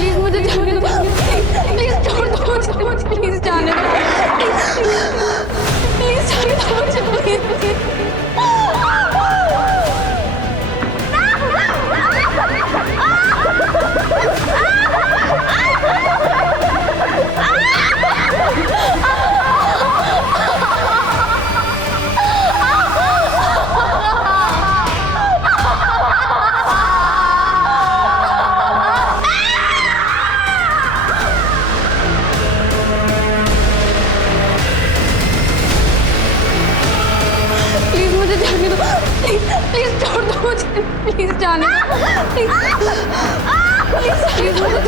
Please मुझे जाने दो, प्लीज छोड़ दो मुझे, प्लीज जाने दो, प्लीज जाने दो मुझे, प्लीज। प्लीज छोड़ दो मुझे, प्लीज जाने दो, प्लीज प्लीज मुझे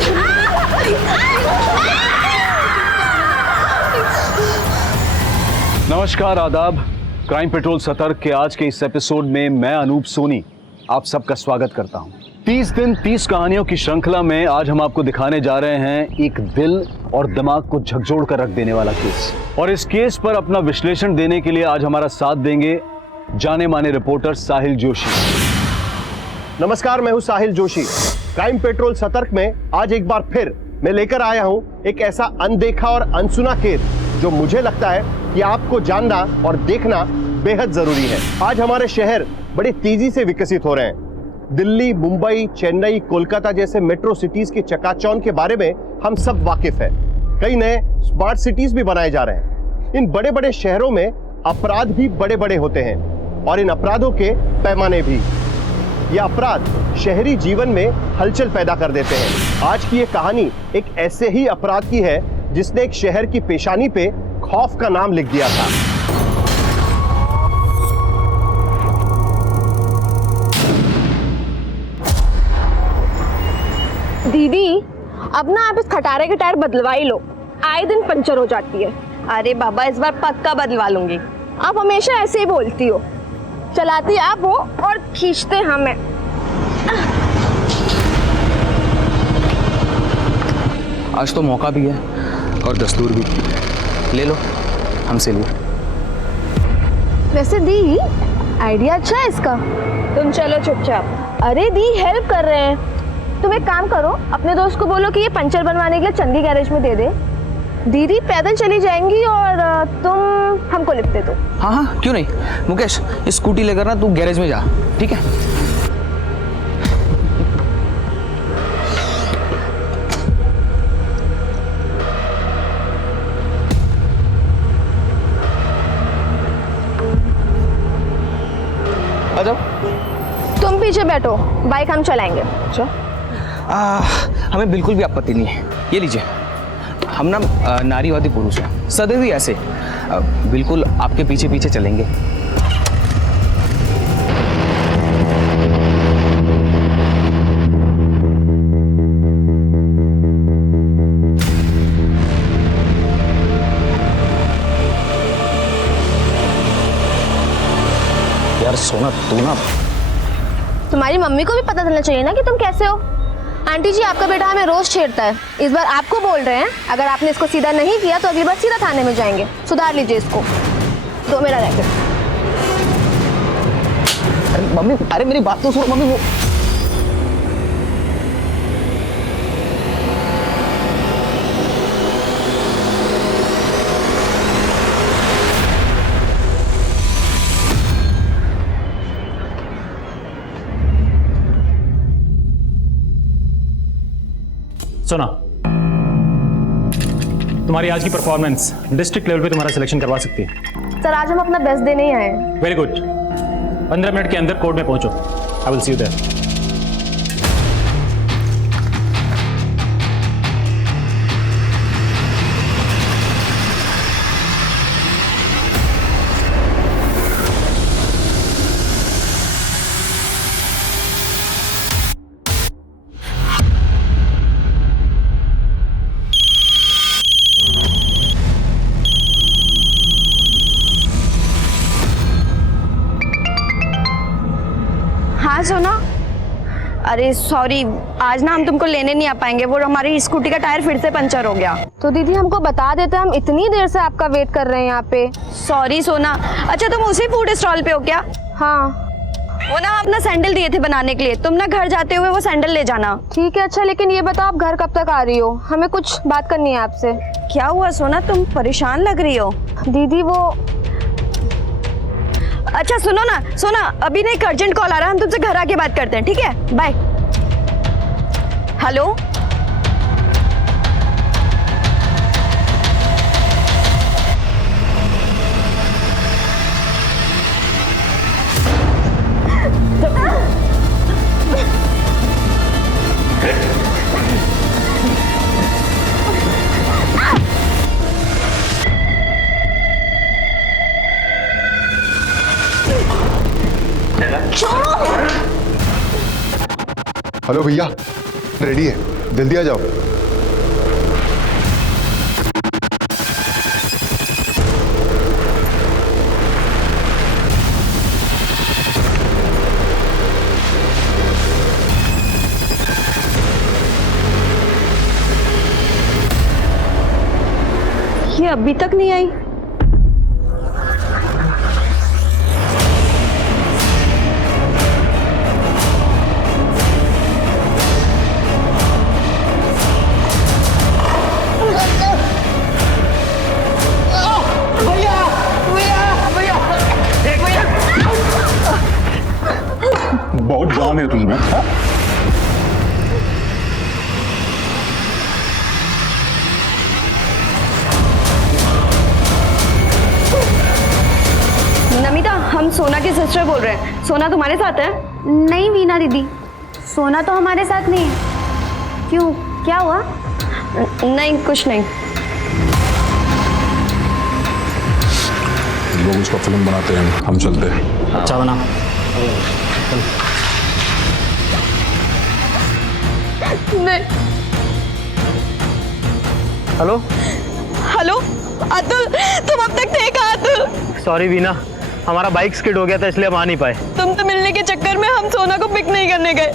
नमस्कार, आदाब। क्राइम पेट्रोल सतर्क के आज के इस एपिसोड में मैं अनूप सोनी आप सबका स्वागत करता हूं। 30 दिन 30 कहानियों की श्रृंखला में आज हम आपको दिखाने जा रहे हैं एक दिल और दिमाग को झकझोर कर रख देने वाला केस। और इस केस पर अपना विश्लेषण देने के लिए आज हमारा साथ देंगे जाने माने रिपोर्टर साहिल जोशी। नमस्कार, मैं हूं साहिल जोशी। क्राइम पेट्रोल सतर्क में आज एक बार फिर मैं लेकर आया हूं एक ऐसा अनदेखा और अनसुना केस जो मुझे लगता है कि आपको जानना और देखना बेहद जरूरी है। आज हमारे शहर बड़े तेजी से विकसित हो रहे हैं। दिल्ली, मुंबई, चेन्नई, कोलकाता जैसे मेट्रो सिटीज के चकाचौंध के बारे में हम सब वाकिफ हैं। कई नए स्मार्ट सिटीज भी बनाए जा रहे हैं। इन बड़े बड़े शहरों में अपराध भी बड़े बड़े होते हैं और इन अपराधों के पैमाने भी। ये अपराध शहरी जीवन में हलचल पैदा कर देते हैं। आज की ये कहानी एक ऐसे ही अपराध की है जिसने एक शहर की पेशानी पे खौफ का नाम लिख दिया था। दीदी, अब ना आप इस खटारे के टायर बदलवा ही लो, आए दिन पंचर हो जाती है। अरे बाबा, इस बार पक्का बदलवा लूंगी। आप हमेशा ऐसे ही बोलती हो, चलाती आप हो और खींचते हमें। आज तो मौका भी है और दस्तूर भी। ले लो हमसे लो। वैसे दी, आइडिया अच्छा है इसका। तुम चलो चुपचाप। अरे दी, हेल्प कर रहे हैं। तुम एक काम करो, अपने दोस्त को बोलो कि ये पंचर बनवाने के लिए चंदी गैरेज में दे दे। दीदी पैदल चली जाएंगी और तुम हमको लिफ्ट दे दो। हाँ हाँ, क्यों नहीं। मुकेश, स्कूटी लेकर ना तू गैरेज में जा, ठीक है? आ जाओ। तुम पीछे बैठो, बाइक हम चलाएंगे। अच्छा, हमें बिल्कुल भी आपत्ति नहीं है। ये लीजिए, हम ना नारीवादी पुरुष हैं, सदैव ही ऐसे बिल्कुल आपके पीछे पीछे चलेंगे। यार सोना, तू ना, तुम्हारी मम्मी को भी पता चलना चाहिए ना कि तुम कैसे हो। आंटी जी, आपका बेटा हमें रोज छेड़ता है, इस बार आपको बोल रहे हैं। अगर आपने इसको सीधा नहीं किया तो अगली बार सीधा थाने में जाएंगे। सुधार लीजिए इसको। दो मेरा रैकेट। अरे मम्मी, अरे मेरी बात तो सुनो मम्मी। वो सुना, तुम्हारी आज की परफॉर्मेंस डिस्ट्रिक्ट लेवल पे तुम्हारा सिलेक्शन करवा सकती है। सर, आज हम अपना बेस्ट देने ही आए हैं। Very good. 15 मिनट के अंदर कोर्ट में पहुंचो। I will see you there. हाँ सोना, अरे सॉरी, आज ना हम तुमको लेने नहीं आ पाएंगे। वो हमारी स्कूटी का टायर फिर से पंचर हो गया। तो दीदी हमको बता देते, हम इतनी देर से आपका वेट कर रहे हैं यहाँ पे। सॉरी सोना। अच्छा, तुम उसी फूड स्टॉल पे हो क्या? हाँ। वो ना अपना सैंडल दिए थे बनाने के लिए, तुम ना घर जाते हुए वो सैंडल ले जाना। ठीक है अच्छा, लेकिन ये बताओ आप घर कब तक आ रही हो? हमें कुछ बात करनी है आपसे। क्या हुआ सोना, तुम परेशान लग रही हो? दीदी वो अच्छा सुनो ना, सोना अभी ना एक अर्जेंट कॉल आ रहा है, हम तुमसे घर आके बात करते हैं, ठीक है? बाय। हेलो हेलो भैया, रेडी है, जल्दी आ जाओ। ये अभी तक नहीं आई। बहुत जान है तुझमें। नमिता, हम सोना की सिस्टर बोल रहे हैं। सोना तुम्हारे साथ है? नहीं वीना दीदी, सोना तो हमारे साथ नहीं है। क्यों, क्या हुआ? नहीं कुछ नहीं। लोग उसका फिल्म बनाते हैं, हम चलते हैं। अच्छा बना। हेलो हेलो अतुल, तुम अब तक थे कहाँ? अतुल सॉरी वीना, हमारा बाइक स्किड हो गया था इसलिए हम आ नहीं पाए। तुम तो मिलने के चक्कर में हम सोना को पिक नहीं करने गए,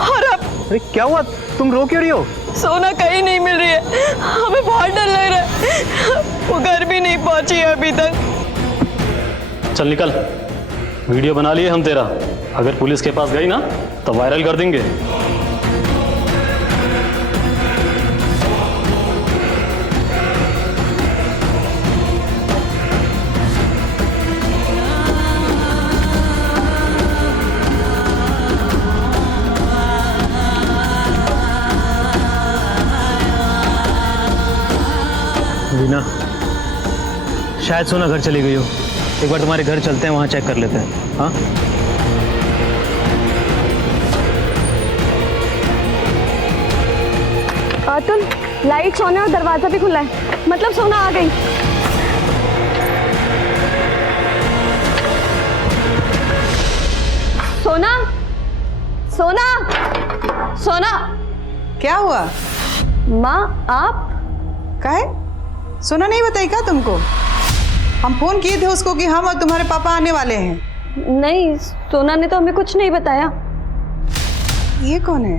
और अब अरे क्या हुआ, तुम रो क्यों रही हो? सोना कहीं नहीं मिल रही है, हमें बहुत डर लग रहा है। वो घर भी नहीं पहुंची है अभी तक। चल निकल, वीडियो बना लिए हम तेरा, अगर पुलिस के पास गई ना तो वायरल कर देंगे। वीना, शायद सोना घर चली गई हो। एक बार तुम्हारे घर चलते हैं, वहाँ चेक कर लेते हैं। हाँ अतुल, लाइट्स ऑन है और दरवाजा भी खुला है, मतलब सोना आ गई। सोना, सोना, सोना। क्या हुआ? माँ आप? काहे? सोना नहीं बताई क्या तुमको? हम फोन किए थे उसको कि हम और तुम्हारे पापा आने वाले हैं। नहीं, सोना ने तो हमें कुछ नहीं बताया। ये कौन है?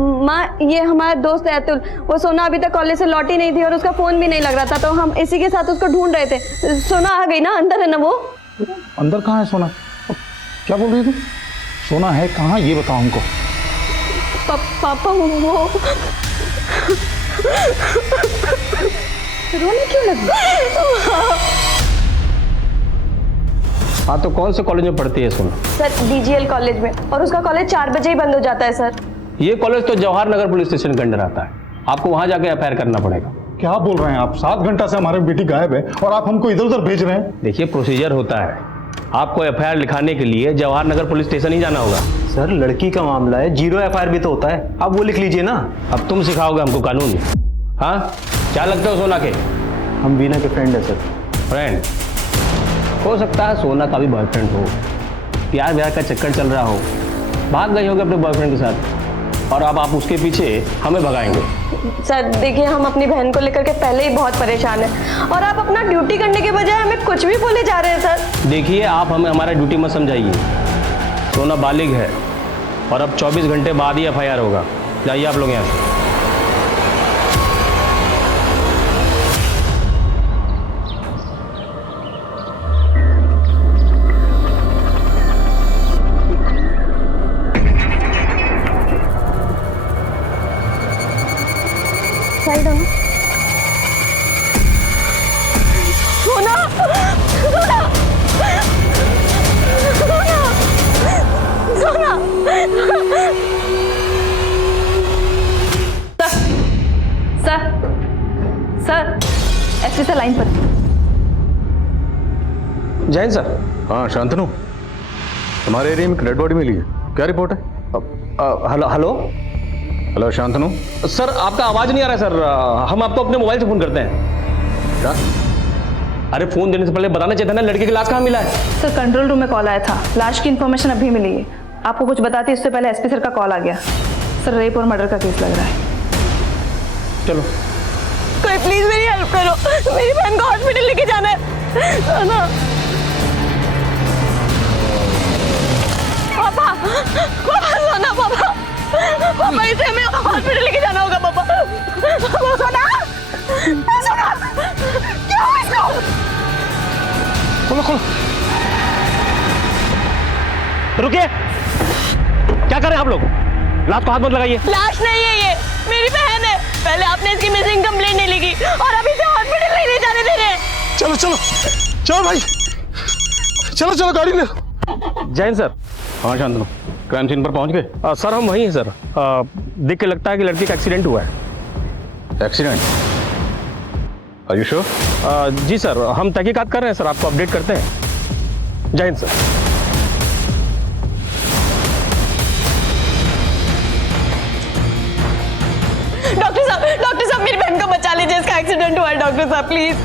माँ, ये हमारा दोस्त है अतुल। वो सोना अभी तक कॉलेज से लौटी नहीं थी और उसका फोन भी नहीं लग रहा था, तो हम इसी के साथ उसको ढूंढ रहे थे। सोना आ गई ना, अंदर है ना वो? अंदर कहाँ है सोना? क्या बोल रही थी? सोना है कहाँ, ये बताओ हमको। पापा वो रोने क्यों लगी? हाँ, तो कौन से कॉलेज में पढ़ती है सोना? सर DGL कॉलेज में, और उसका कॉलेज 4 बजे ही बंद हो जाता है सर। ये कॉलेज तो जवाहर नगर पुलिस स्टेशन के अंडर आता है, आपको वहाँ जाके FIR करना पड़ेगा। क्या बोल रहे हैं आप? 7 घंटा से हमारी बेटी गायब है और आप हमको इधर उधर भेज रहे हैं। देखिए, प्रोसीजर होता है, आपको FIR लिखाने के लिए जवाहर नगर पुलिस स्टेशन ही जाना होगा। सर, लड़की का मामला है, 0 FIR भी तो होता है, आप वो लिख लीजिए ना। अब तुम सिखाओगे हमको कानून? हाँ, क्या लगता हो सोना के? हम वीना के फ्रेंड है सर। फ्रेंड हो सकता है सोना का भी बॉयफ्रेंड हो, प्यार व्यार का चक्कर चल रहा हो, भाग गई होगी अपने बॉयफ्रेंड के साथ, और अब आप उसके पीछे हमें भगाएंगे। सर देखिए, हम अपनी बहन को लेकर के पहले ही बहुत परेशान हैं, और आप अपना ड्यूटी करने के बजाय हमें कुछ भी बोले जा रहे हैं सर। देखिए, आप हमें हमारा ड्यूटी मत समझाइए। सोना बालिग है और अब 24 घंटे बाद ही FIR होगा। जाइए आप लोग यहाँ से। साइड हो। सोना सोना सोना sir sir SP sir line पर। जैन सर। हाँ शांतनु, तुम्हारे एरिया में डेड बॉडी मिली है, क्या रिपोर्ट है? Hello hello hello Shantanu. Sir, आपका आवाज नहीं आ रहा है सर। हम आपको अपने मोबाइल से फोन करते हैं। क्या? अरे फोन देने से पहले बताना चाहिए था ना, लड़के की लाश कहाँ मिला है? सर कंट्रोल रूम में कॉल आया था, लाश की इन्फॉर्मेशन अभी मिली है। आपको कुछ बताती इससे पहले एसपी सर का कॉल आ गया। सर रेप और मर्डर का केस लग रहा है। चलो कोई प्लीज मेरी हेल्प करो, मेरी बहन को हॉस्पिटल लेके जाना है ना। पापा पापा सोना पापा पापा इसे हमें हॉस्पिटल लेके जाना होगा। पापा सोना सोना क्या हुआ इसको? खोलो खोलो। रुकिए, क्या कर रहे हैं आप लोग? लाश को हाथ मत लगाइए। लाश नहीं है ये, मेरी बहन है। पहले आपने इसकी मिसिंग कंप्लेंट नहीं लिखी और अभी से हॉस्पिटल नहीं जाने दे रहे। चलो चलो चलो भाई, चलो चलो गाड़ी ले। जैन सर। हाँ शांतनु, क्राइम सीन पर पहुंच गए? सर हम वहीं हैं सर। देख के लगता है कि लड़की का एक्सीडेंट हुआ है। एक्सीडेंट? Are you sure? जी सर, हम तहकीकात कर रहे हैं सर, आपको अपडेट करते हैं। जय हिंद सर। डॉक्टर साहब मेरी बहन को बचा लीजिए, इसका एक्सीडेंट हुआ है डॉक्टर साहब प्लीज।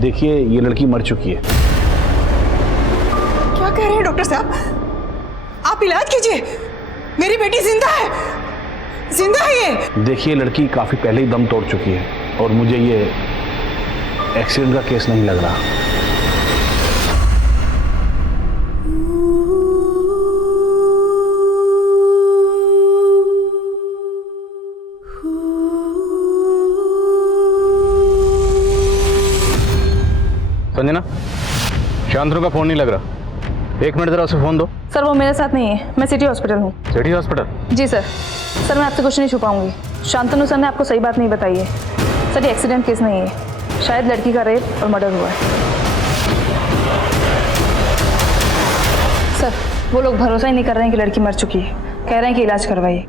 देखिए ये लड़की मर चुकी है। क्या कह रहे हैं डॉक्टर साहब? आप इलाज कीजिए, मेरी बेटी जिंदा है, जिंदा है ये। देखिए लड़की काफी पहले ही दम तोड़ चुकी है और मुझे ये एक्सीडेंट का केस नहीं लग रहा। संजना, शांतनु का फोन नहीं लग रहा। 1 मिनट जरा उसे फोन दो। सर वो मेरे साथ नहीं है, मैं सिटी हॉस्पिटल हूँ। City hospital? जी सर। सर मैं आपसे कुछ नहीं छुपाऊंगी, शांतनु सर ने आपको सही बात नहीं बताई है। सर ये एक्सीडेंट केस नहीं है, शायद लड़की का रेप और मर्डर हुआ है। सर वो लोग भरोसा ही नहीं कर रहे हैं कि लड़की मर चुकी है, कह रहे हैं कि इलाज करवाइए।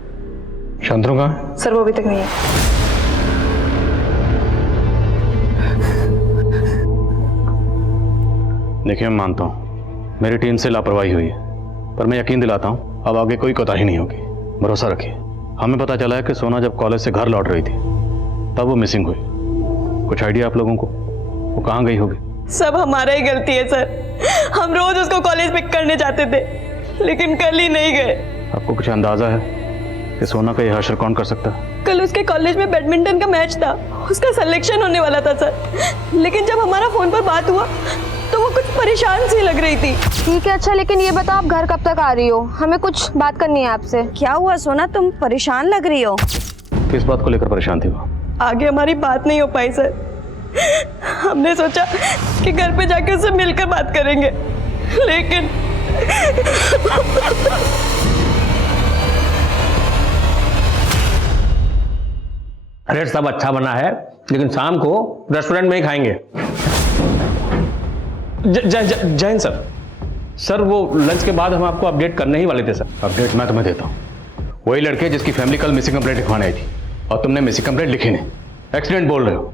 शांतनु कहाँ है? सर वो अभी तक नहीं है। देखिए मैं मानता हूँ मेरी टीम से लापरवाही हुई है, पर मैं यकीन दिलाता हूँ अब आगे कोई कोताही नहीं होगी। भरोसा रखिए। हमें पता चला है कि सोना जब कॉलेज से घर लौट रही थी तब वो मिसिंग हुई। कुछ आइडिया आप लोगों को वो कहाँ गई होगी? सब हमारा ही गलती है सर, हम रोज उसको कॉलेज पिक करने जाते थे लेकिन कल ही नहीं गए। आपको कुछ अंदाजा है कि सोना का यह हशर कौन कर सकता है? कल उसके कॉलेज में बैडमिंटन का मैच था, उसका सिलेक्शन होने वाला था सर, लेकिन जब हमारा फोन पर बात हुआ तो वो कुछ परेशान सी लग रही थी। ठीक है अच्छा, लेकिन ये बताओ आप घर कब तक आ रही हो? हमें कुछ बात करनी है आपसे। क्या हुआ सोना, तुम परेशान लग रही हो? किस बात को लेकर परेशान थी वो? आगे हमारी बात नहीं हो पाई सर, हमने सोचा कि घर पे जाके उससे मिलकर बात करेंगे, लेकिन रेट सब अच्छा बना है, लेकिन शाम को रेस्टोरेंट में ही खाएंगे। जैन सर। सर वो लंच के बाद हम आपको अपडेट करने ही वाले थे सर। अपडेट मैं तुम्हें देता हूँ। वही लड़के जिसकी फैमिली कल मिसिंग कंप्लेंट लिखवाने आई थी और तुमने मिसिंग कंप्लेंट लिखी नहीं, एक्सीडेंट बोल रहे हो।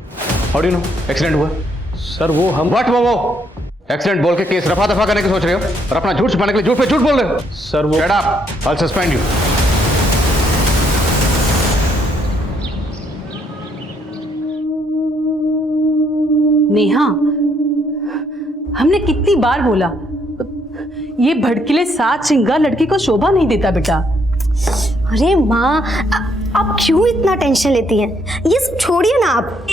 How do you know accident हुआ? सर वो हम व्हाट वो एक्सीडेंट बोल के केस रफा दफा करने की सोच रहे हो और अपना झूठ छुपाने के लिए झूठ पे झूठ बोल रहे हो। सर वो shut up, I will suspend you. Neha, हमने कितनी बार बोला, ये भड़कीले सात श्रृंगार लड़की को शोभा नहीं देता बेटा। अरे माँ, आप क्यों इतना टेंशन लेती हैं? ये सब छोड़िए ना आप।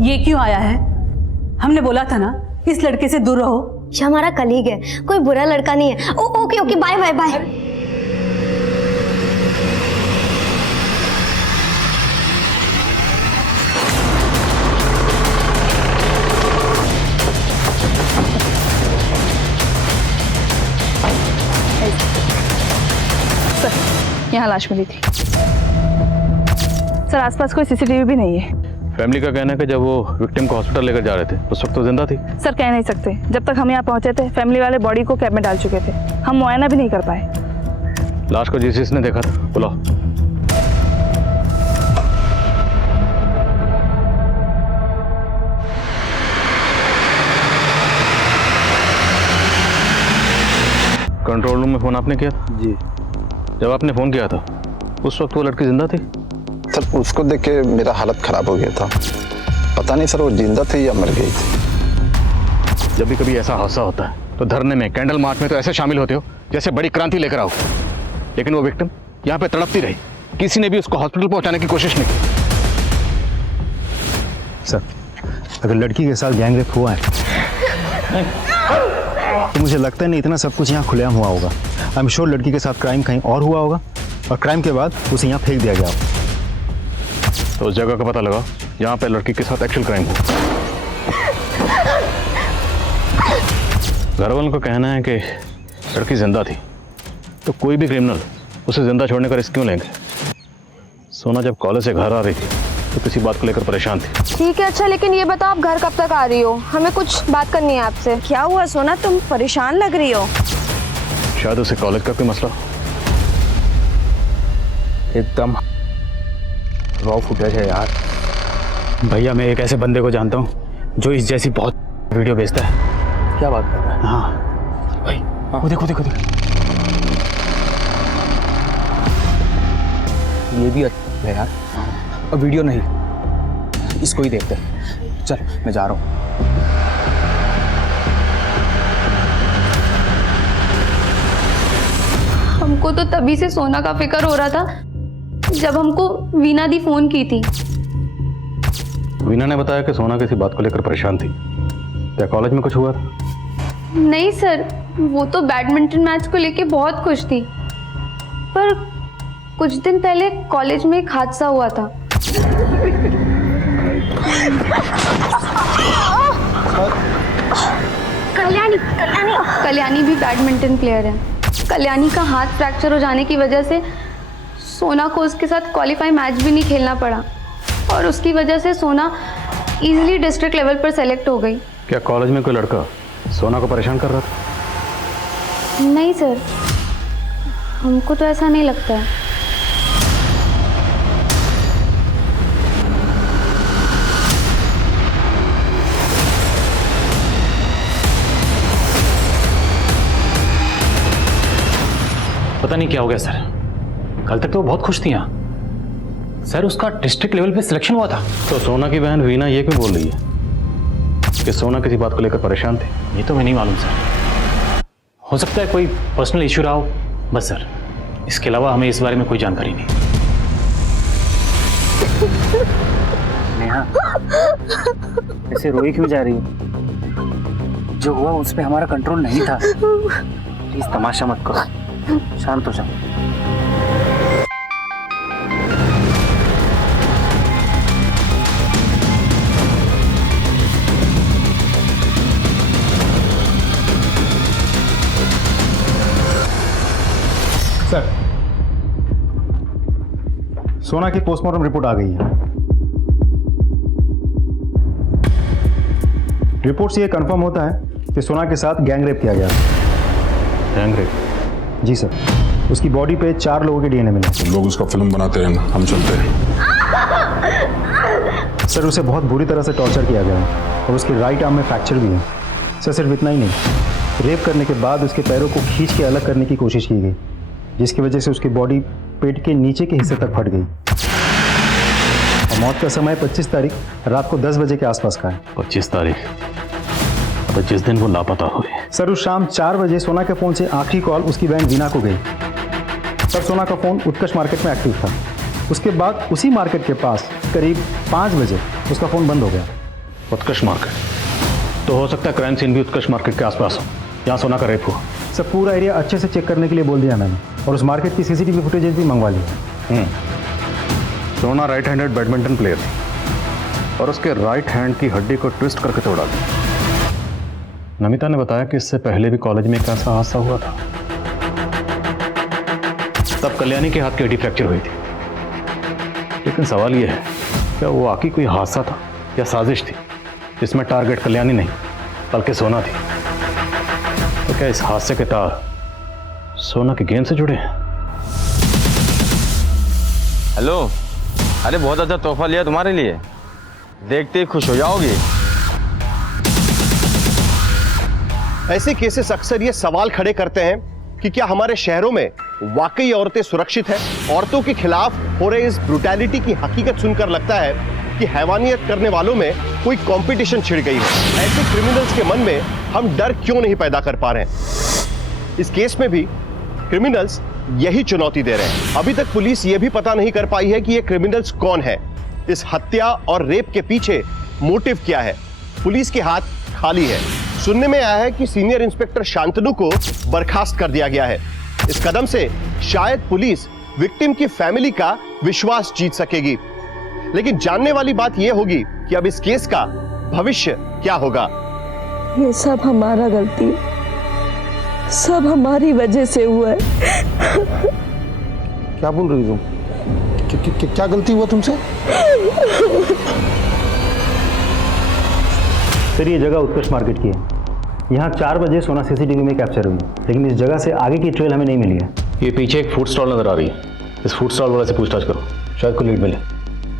ये क्यों आया है? हमने बोला था ना इस लड़के से दूर रहो। ये हमारा कलीग है, कोई बुरा लड़का नहीं है। Okay okay, bye bye bye. यहाँ लाश मिली थी। सर आसपास कोई सीसीटीवी भी नहीं है। फैमिली का कहना है कि जब वो विक्टिम को हॉस्पिटल लेकर जा रहे थे उस वक्त तो जिंदा थी। सर कह नहीं सकते, जब तक हम यहाँ पहुँचे थे फैमिली वाले बॉडी को कैब में डाल चुके थे, हम मुआयना भी नहीं कर पाए। लाश को जिसने देखा था बुलाओ। कंट्रोल रूम में फोन आपने किया था? जी जब आपने फोन किया था उस वक्त वो लड़की जिंदा थी? सर उसको देख के मेरा हालत खराब हो गया था, पता नहीं सर वो जिंदा थी या मर गई थी। जब भी कभी ऐसा हादसा होता है तो धरने में, कैंडल मार्च में तो ऐसे शामिल होते हो जैसे बड़ी क्रांति लेकर आओ, लेकिन वो विक्टिम यहाँ पे तड़पती रही, किसी ने भी उसको हॉस्पिटल पहुंचाने की कोशिश नहीं की। सर अगर लड़की के साथ गैंग रेप हुआ है तो मुझे लगता है नहीं इतना सब कुछ यहाँ खुलेआम हुआ होगा। आई एम श्योर लड़की के साथ क्राइम कहीं और हुआ होगा और क्राइम के बाद उसे यहाँ फेंक दिया गया होगा। तो उस जगह का पता लगा जहाँ पे लड़की के साथ एक्चुअल क्राइम हुआ। घर वालों का कहना है कि लड़की जिंदा थी, तो कोई भी क्रिमिनल उसे जिंदा छोड़ने का रिस्क क्यों लेंगे? सोना जब कॉलेज से घर आ रही थी तो किसी बात को लेकर परेशान थी। ठीक है अच्छा, लेकिन ये बताओ आप घर कब तक आ रही हो? हमें कुछ बात करनी है आपसे। क्या हुआ सोना, तुम परेशान लग रही हो? शायद उसे कॉलेज का कोई मसला। एकदम रॉ फुटेज है यार। भैया मैं एक ऐसे बंदे को जानता हूँ जो इस जैसी बहुत वीडियो भेजता है। क्या बात कर रहा है? हाँ भाई वो देखो देखो देखो, ये भी अच्छा है यार। अब वीडियो नहीं, इसको ही देखते हैं। चल मैं जा रहा हूँ। हमको तो तभी से सोना का फिक्र हो रहा था जब हमको वीना दी फोन की थी। वीना ने बताया कि सोना किसी बात को लेकर परेशान थी। क्या कॉलेज में कुछ हुआ था? नहीं सर, वो तो बैडमिंटन मैच को लेके बहुत खुश थी, पर कुछ दिन पहले कॉलेज में एक हादसा हुआ था। कल्याणी भी बैडमिंटन प्लेयर है। कल्याणी का हाथ फ्रैक्चर हो जाने की वजह से सोना को उसके साथ क्वालिफाई मैच भी नहीं खेलना पड़ा और उसकी वजह से सोना इजीली डिस्ट्रिक्ट लेवल पर सेलेक्ट हो गई। क्या कॉलेज में कोई लड़का सोना को परेशान कर रहा था? नहीं सर, हमको तो ऐसा नहीं लगता है। पता नहीं क्या हो गया सर, कल तक तो वो बहुत खुश थी यहाँ। सर उसका डिस्ट्रिक्ट लेवल पे सिलेक्शन हुआ था। तो सोना की बहन वीना ये क्यों बोल रही है कि सोना किसी बात को लेकर परेशान थी? ये तो मैं नहीं मालूम सर, हो सकता है कोई पर्सनल इश्यू रहा हो बस सर, इसके अलावा हमें इस बारे में कोई जानकारी नहीं। नेहा ऐसे रोई क्यों जा रही हो? जो हुआ उस पर हमारा कंट्रोल नहीं था। प्लीज तमाशा मत करो, शांत हो जाओ। सर सोना की पोस्टमार्टम रिपोर्ट आ गई है। रिपोर्ट से यह कंफर्म होता है कि सोना के साथ गैंग रेप किया गया। Gang rape? जी सर, उसकी बॉडी पे 4 लोगों के डीएनए मिले। तुम लोग उसका फिल्म बनाते हैं ना, हम चलते हैं। सर उसे बहुत बुरी तरह से टॉर्चर किया गया है और उसके राइट आर्म में फ्रैक्चर भी है। सर सिर्फ इतना ही नहीं, रेप करने के बाद उसके पैरों को खींच के अलग करने की कोशिश की गई, जिसकी वजह से उसकी बॉडी पेट के नीचे के हिस्से तक फट गई। और मौत का समय 25 तारीख रात को 10 बजे के आसपास का है। 25 तारीख? तो जिस दिन वो लापता हुए। सर उस शाम 4 बजे सोना के फ़ोन से आखिरी कॉल उसकी बहन वीना को गई। सर सोना का फ़ोन उत्कर्ष मार्केट में एक्टिव था। उसके बाद उसी मार्केट के पास करीब 5 बजे उसका फ़ोन बंद हो गया। उत्कर्ष मार्केट? तो हो सकता है क्राइम सीन भी उत्कर्ष मार्केट के आसपास हो, यहाँ सोना का रेप हुआ। सर पूरा एरिया अच्छे से चेक करने के लिए बोल दिया मैंने और उस मार्केट की सीसीटीवी फुटेजेस भी मंगवा ली। सोना राइट हैंडेड बैडमिंटन प्लेयर थी और उसके राइट हैंड की हड्डी को ट्विस्ट करके तोड़ा दिया। नमिता ने बताया कि इससे पहले भी कॉलेज में एक ऐसा हादसा हुआ था। तब कल्याणी के हाथ की हड्डी फ्रैक्चर हुई थी। लेकिन सवाल यह है, क्या वो वाकई कोई हादसा था या साजिश थी जिसमें टारगेट कल्याणी नहीं बल्कि सोना थी? तो क्या इस हादसे के तार सोना के गेम से जुड़े हैं? हेलो, अरे बहुत अच्छा तोहफा लिया तुम्हारे लिए, देखते ही खुश हो जाओगी। ऐसे केसेस अक्सर ये सवाल खड़े करते हैं कि क्या हमारे शहरों में वाकई औरतें सुरक्षित हैं? औरतों के खिलाफ हो रहे इस ब्रुटैलिटी की हकीकत सुनकर लगता है कि हैवानियत करने वालों में कोई कंपटीशन छिड़ गई है। ऐसे क्रिमिनल्स के मन में हम डर क्यों नहीं पैदा कर पा रहे हैं? इस केस में भी क्रिमिनल्स यही चुनौती दे रहे हैं। अभी तक पुलिस ये भी पता नहीं कर पाई है कि ये क्रिमिनल्स कौन है, इस हत्या और रेप के पीछे मोटिव क्या है। पुलिस के हाथ खाली है। सुनने में आया है कि सीनियर इंस्पेक्टर शांतनु को बर्खास्त कर दिया गया है। इस कदम से शायद पुलिस विक्टिम की फैमिली का विश्वास जीत सकेगी। लेकिन जानने वाली बात यह होगी कि अब इस केस का भविष्य क्या होगा। ये सब हमारा गलती है, सब हमारी वजह से हुआ है। क्या बोल रही तुम? क्या गलती हुआ तुमसे? सर ये जगह उत्कृष्ट मार्केट की है। यहाँ 4 बजे सोना सीसीटीवी में कैप्चर हुई, लेकिन इस जगह से आगे की ट्रेल हमें नहीं मिली है। ये पीछे एक फूड स्टॉल नजर आ रही है, इस फूड स्टॉल वाले से पूछताछ करो, शायद कोई लीड मिले।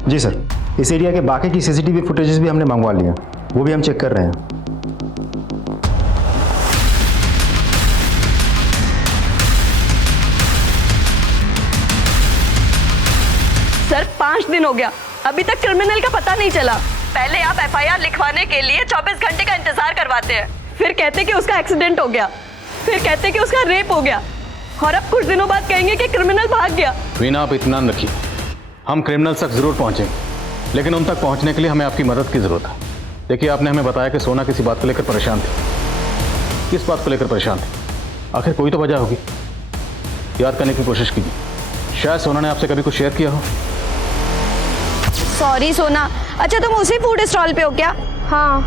जी सर, इस एरिया के बाकी की सीसीटीवी फुटेजेस भी हमने मंगवा लिया, वो भी हम चेक कर रहे हैं। सर 5 दिन हो गया, अभी तक क्रिमिनल का पता नहीं चला। पहले आप एफआईआर लिखवाने के लिए 24 घंटे का इंतजार करवाते हैं, फिर कहते कि उसका एक्सीडेंट हो गया, फिर कहते कि उसका रेप हो गया, और अब कुछ दिनों बाद कहेंगे कि क्रिमिनल भाग गया। वीना, आप इत्मीनान रखिए, हम क्रिमिनल तक जरूर पहुंचेंगे, लेकिन उन तक पहुंचने के लिए हमें आपकी मदद की जरूरत है। देखिए, आपने हमें बताया कि सोना किसी बात को लेकर परेशान थी। किस बात को लेकर परेशान थी? आखिर कोई तो वजह होगी। याद करने की कोशिश कीजिए, शायद सोना ने आपसे कभी कुछ शेयर किया हो। सॉरी सोना। अच्छा तुम उसी फूड स्टॉल पे हो क्या? हाँ।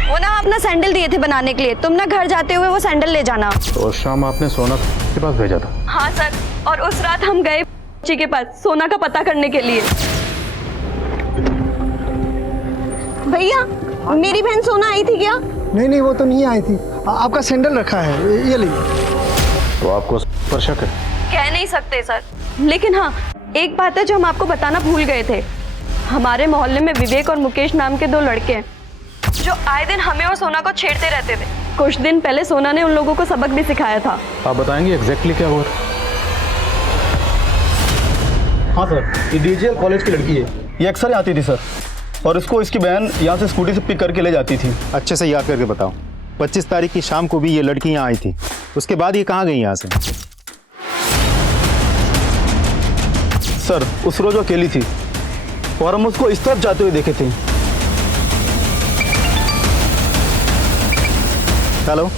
वो ना अपना सैंडल दिए थे बनाने के लिए, तुम ना घर जाते हुए वो सैंडल ले जाना। तो उस शाम आपने सोना के पास भेजा था? हाँ सर, और उस रात हम गए जी के पास सोना का पता करने के लिए। भैया, मेरी बहन सोना आई थी क्या? नहीं, वो तो नहीं आई थी। आपका सैंडल रखा है, ये लीजिए। तो आपको पर शक है? कह नहीं सकते सर, लेकिन हाँ एक बात है जो हम आपको बताना भूल गए थे। हमारे मोहल्ले में विवेक और मुकेश नाम के 2 लड़के हैं जो आए दिन हमें और सोना को छेड़ते रहते थे। कुछ दिन पहले सोना ने उन लोगों को सबक भी सिखाया था। आप बताएंगे एग्जैक्टली क्या हुआ? हाँ सर, ये डीजीएल कॉलेज की लड़की है, ये अक्सर आती थी सर, और इसको इसकी बहन यहाँ से स्कूटी से पिक करके ले जाती थी। अच्छे से याद करके बताओ, 25 तारीख की शाम को भी ये लड़की यहाँ आई थी, उसके बाद ये कहाँ गई यहाँ से? सर उस रोज अकेली थी और हम उसको इस तरफ जाते हुए देखे थे। हेलो,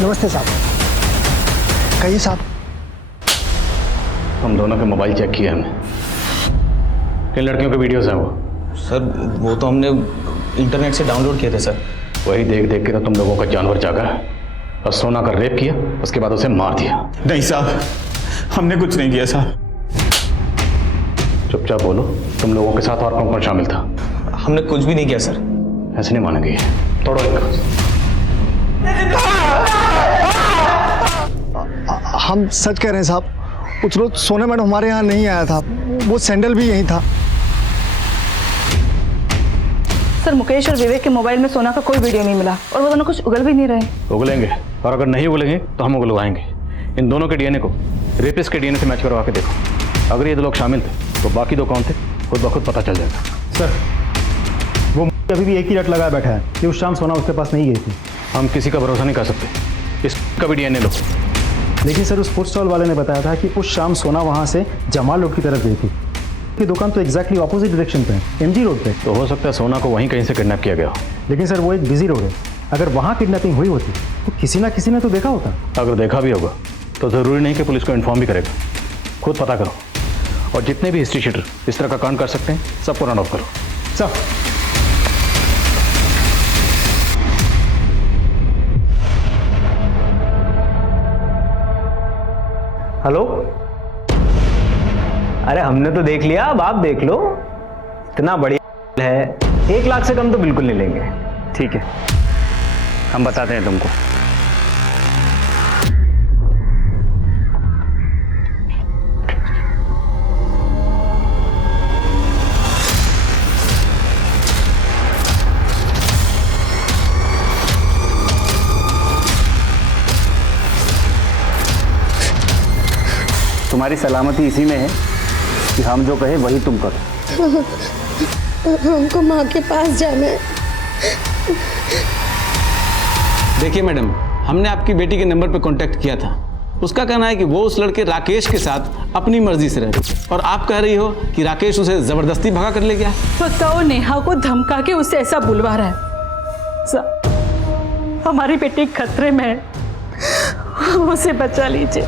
नमस्ते साहब। कहिए साहब। हम दोनों के मोबाइल चेक किए हमने, किन लड़कियों के वीडियोस हैं वो? सर वो तो हमने इंटरनेट से डाउनलोड किए थे सर। वही देख देख के तो तुम लोगों का जानवर जागा है और सोना का रेप किया, उसके बाद उसे मार दिया। नहीं साहब, हमने कुछ नहीं किया साहब। चुपचाप बोलो, तुम लोगों के साथ और कौन कौन शामिल था? हमने कुछ भी नहीं किया सर। ऐसे नहीं मानेंगे, तोड़ो इनको। हम सच कह रहे हैं साहब, उस रोज सोना मैडम हमारे यहाँ नहीं आया था, वो सैंडल भी यहीं था। सर मुकेश और विवेक के मोबाइल में सोना का कोई वीडियो नहीं मिला और वो दोनों कुछ उगल भी नहीं रहे। उगलेंगे, और अगर नहीं उगलेंगे तो हम उगलवाएंगे। इन दोनों के डीएनए को रेपिस्ट के डीएनए से मैच करवा के देखो। अगर ये 2 लोग शामिल थे तो बाकी 2 कौन थे खुद ब खुद पता चल जाएगा। सर वो अभी भी एक ही रट लगाए बैठा है कि उस शाम सोना उसके पास नहीं गई थी। हम किसी का भरोसा नहीं कर सकते, इसका भी डीएनए लो। लेकिन सर उस फूड स्टॉल वाले ने बताया था कि उस शाम सोना वहाँ से जमाल रोड की तरफ गई थी। की दुकान तो एग्जैक्टली ऑपोजिट डायरेक्शन पे है, एमजी रोड पे। तो हो सकता है सोना को वहीं कहीं से किडनैप किया गया हो। लेकिन सर वो एक बिजी रोड है, अगर वहाँ किडनैपिंग हुई होती तो किसी ना किसी ने तो देखा होता। अगर देखा भी होगा तो ज़रूरी नहीं कि पुलिस को इन्फॉर्म भी करेगा। खुद पता करो और जितने भी हिस्ट्री शीटर इस तरह का कांड कर सकते हैं सबको रन ऑफ करो। सब हेलो, अरे हमने तो देख लिया, अब आप देख लो। इतना बढ़िया है, 1 लाख से कम तो बिल्कुल नहीं लेंगे। ठीक है, हम बताते हैं तुमको। तुम्हारी सलामती इसी में है कि हम जो कहे वही तुम करो। हमको माँ के पास जाना है। देखिए मैडम, हमने आपकी बेटी के नंबर पर कांटेक्ट किया था। उसका कहना है कि वो उस लड़के राकेश के साथ अपनी मर्जी से रह रही, और आप कह रही हो कि राकेश उसे जबरदस्ती भगा कर ले गया। बताओ, नेहा को धमका के उसे ऐसा बुलवा रहा है। हमारी बेटी खतरे में है, उसे बचा लीजिए।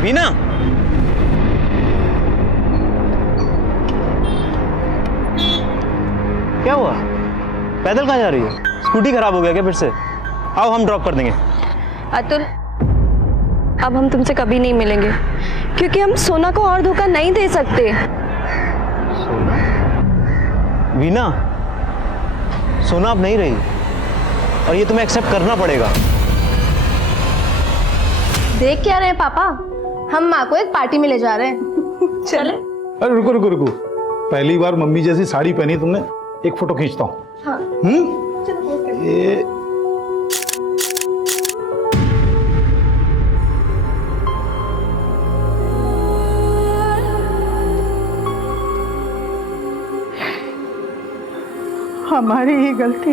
मीना, क्या हुआ? पैदल कहाँ जा रही है? स्कूटी खराब हो गया क्या फिर से? आओ हम ड्रॉप कर देंगे। अतुल, अब हम तुमसे कभी नहीं मिलेंगे, क्योंकि हम सोना को और धोखा नहीं दे सकते। वीना, सोना अब नहीं रही और ये तुम्हें एक्सेप्ट करना पड़ेगा। देख क्या रहे हैं पापा? हम माँ को एक पार्टी में ले जा रहे हैं। चले? अरे रुको रुको रुको, पहली बार मम्मी जैसी साड़ी पहनी तुमने, एक फोटो खींचता हूँ। हाँ। ये हमारी ही गलती,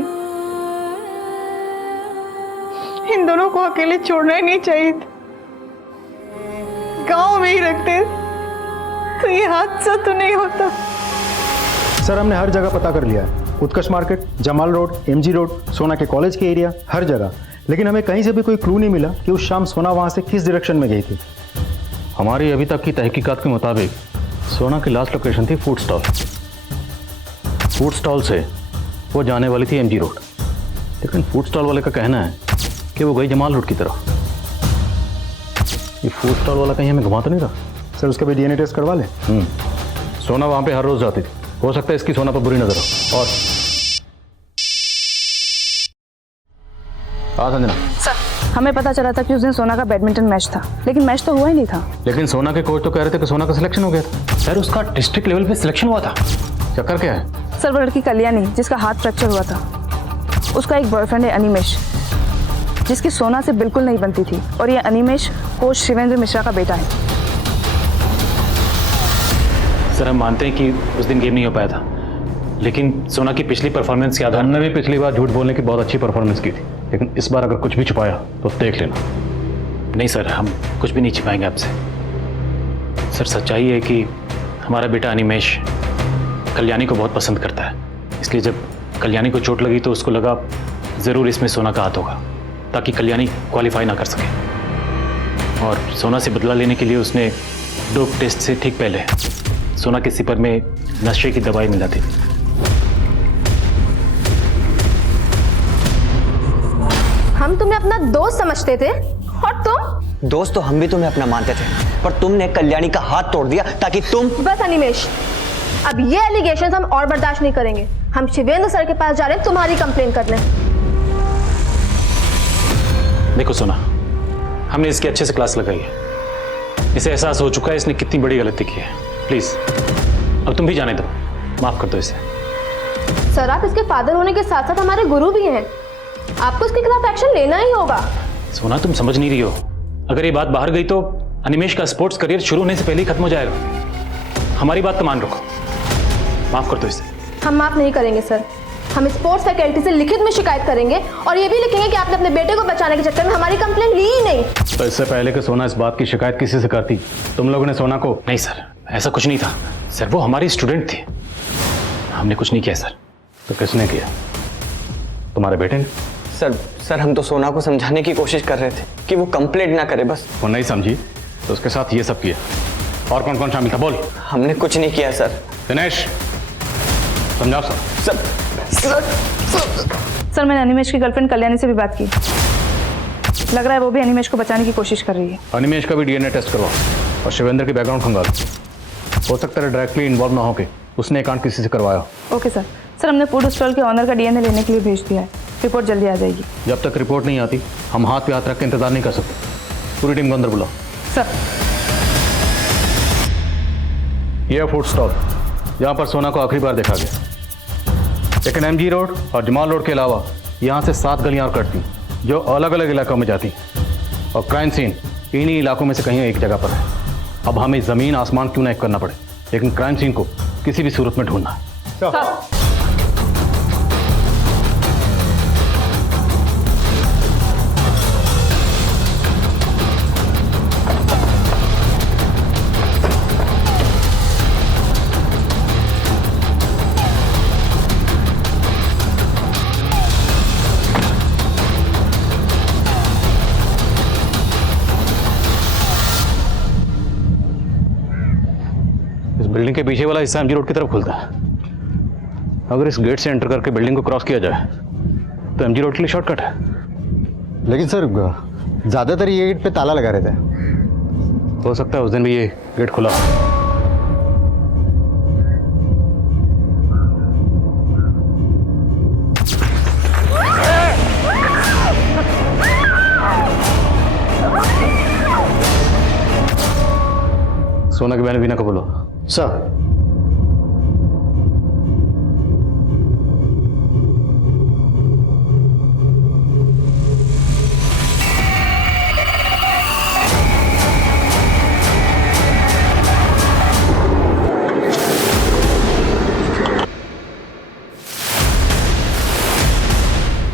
इन दोनों को अकेले छोड़ना ही नहीं चाहिए था। गांव में ही रखते तो ये हादसा तो नहीं होता। सर, हमने हर जगह पता कर लिया है, Utkarsh market, Jamal road, MG road, Sona के कॉलेज के एरिया, हर जगह। लेकिन हमें कहीं से भी कोई क्लू नहीं मिला कि उस शाम सोना वहां से किस डायरेक्शन में गई थी। हमारी अभी तक की तहकीकात के मुताबिक सोना की लास्ट लोकेशन थी फूड स्टॉल। फूड स्टॉल से वो जाने वाली थी एमजी रोड, लेकिन फूड स्टॉल वाले का कहना है कि वो गई जमाल रोड की तरफ। ये फूड स्टॉल वाला कहीं हमें घुमा तो नहीं रहा? सर, उसका भी डीएनए टेस्ट करवा लें। सोना वहां पे हर रोज जाती थी, हो सकता है इसकी सोना पर बुरी नजर हो। और संजना सर, हमें पता चला था कि उस दिन सोना का बैडमिंटन मैच था, लेकिन मैच तो हुआ ही नहीं था। लेकिन सोना के कोच तो कह रहे थे कि सोना का सिलेक्शन हो गया था। सर, उसका डिस्ट्रिक्ट लेवल पे सिलेक्शन हुआ था। चक्कर क्या है? सर, वो लड़की कल्याणी, जिसका हाथ फ्रैक्चर हुआ था, उसका एक बॉयफ्रेंड है अनिमेश, जिसकी सोना से बिल्कुल नहीं बनती थी। और ये अनिमेश कोच शिवेंद्र मिश्रा का बेटा है। सर, हम मानते हैं कि उस दिन गेम नहीं हो पाया था, लेकिन सोना की पिछली परफॉर्मेंस के आधार हमने भी पिछली बार झूठ बोलने की बहुत अच्छी परफॉर्मेंस की थी, लेकिन इस बार अगर कुछ भी छुपाया तो देख लेना। नहीं सर, हम कुछ भी नहीं छिपाएंगे आपसे। सर, सच्चाई है कि हमारा बेटा अनिमेश कल्याणी को बहुत पसंद करता है, इसलिए जब कल्याणी को चोट लगी तो उसको लगा ज़रूर इसमें सोना का हाथ होगा, ताकि कल्याणी क्वालिफाई ना कर सके। और सोना से बदला लेने के लिए उसने डोप टेस्ट से ठीक पहले सोना के सिपर में नशे की दवाई मिला थी। हम तुम्हें अपना दोस्त समझते थे, और तुम? दोस्त तो हम भी तुम्हें अपना मानते थे, पर तुमने कल्याणी का हाथ तोड़ दिया ताकि तुम। बस अनिमेश, अब ये एलिगेशंस हम और बर्दाश्त नहीं करेंगे। हम शिवेंद्र सर के पास जा रहे हैं तुम्हारी कंप्लेन करने। देखो सोना, हमने इसकी अच्छे से क्लास लगाई है, इसे एहसास हो चुका है इसने कितनी बड़ी गलती की है। प्लीज अब तुम भी जाने दो, माफ कर दो इसे। सर, आप इसके फादर होने के साथ साथ हमारे गुरु भी हैं, आपको इसके खिलाफ एक्शन लेना ही होगा। सोना, तुम समझ नहीं रही हो, अगर ये बात बाहर गई तो अनिमेश का स्पोर्ट्स करियर शुरू होने से पहले ही खत्म हो जाएगा। हमारी बात तो मान रखो, माफ कर दो इसे। हम माफ नहीं करेंगे सर, हम स्पोर्ट्स फैकल्टी से लिखित में शिकायत करेंगे और ये भी लिखेंगे कि आपने अपने बेटे को बचाने के चक्कर में हमारी कंप्लेंट ली ही नहीं। तो इससे पहले कि सोना इस बात की शिकायत किसी से करती, तुम लोगों ने सोना को। नहीं सर, ऐसा कुछ नहीं था सर, वो हमारी स्टूडेंट थी। हमने कुछ नहीं किया सर। तो किसने किया? तुम्हारे बेटे ने? सर हम तो सोना को समझाने की कोशिश कर रहे थे कि वो कंप्लेंट ना करे बस। वो नहीं समझी तो उसके साथ ये सब किया। और कौन कौन शामिल था बोल। हमने कुछ नहीं किया सर। दिनेश समझाओ सर। सर मैंने अनिमेश की गर्लफ्रेंड कल्याणी से भी बात की, लग रहा है वो भी अनिमेश को बचाने की कोशिश कर रही है। अनिमेश का भी डीएनए टेस्ट करवाओ और शिवेंद्र की बैकग्राउंड खंगालो। हो सकता है डायरेक्टली इन्वॉल्व ना होके उसने कांड किसी से करवाया। Okay sir. सर हमने फूड स्टॉल के ऑनर का डीएनए लेने के लिए भेज दिया है, रिपोर्ट जल्दी आ जाएगी। जब तक रिपोर्ट नहीं आती हम हाथ पे हाथ रख के इंतजार नहीं कर सकते। पूरी टीम को अंदर बुलाओ। सर यह फूड स्टॉल जहाँ पर सोना को आखिरी बार देखा गया, लेकिन एमजी रोड और जमाल रोड के अलावा यहाँ से 7 गलियाँ और कटती जो अलग अलग इलाकों में जाती, और क्राइम सीन इन्हीं इलाकों में से कहीं एक जगह पर है। अब हमें ज़मीन आसमान क्यों ना एक करना पड़े, लेकिन क्राइम सीन को किसी भी सूरत में ढूंढना है। बिल्डिंग के पीछे वाला हिस्सा एमजी रोड की तरफ खुलता है। अगर इस गेट से एंटर करके बिल्डिंग को क्रॉस किया जाए तो एमजी रोड के लिए शॉर्टकट है। लेकिन सर ज़्यादातर ये गेट पे ताला लगा रहता है। हो सकता है उस दिन भी ये गेट खुला हो। सोना की बहन वीना को बोलो। सर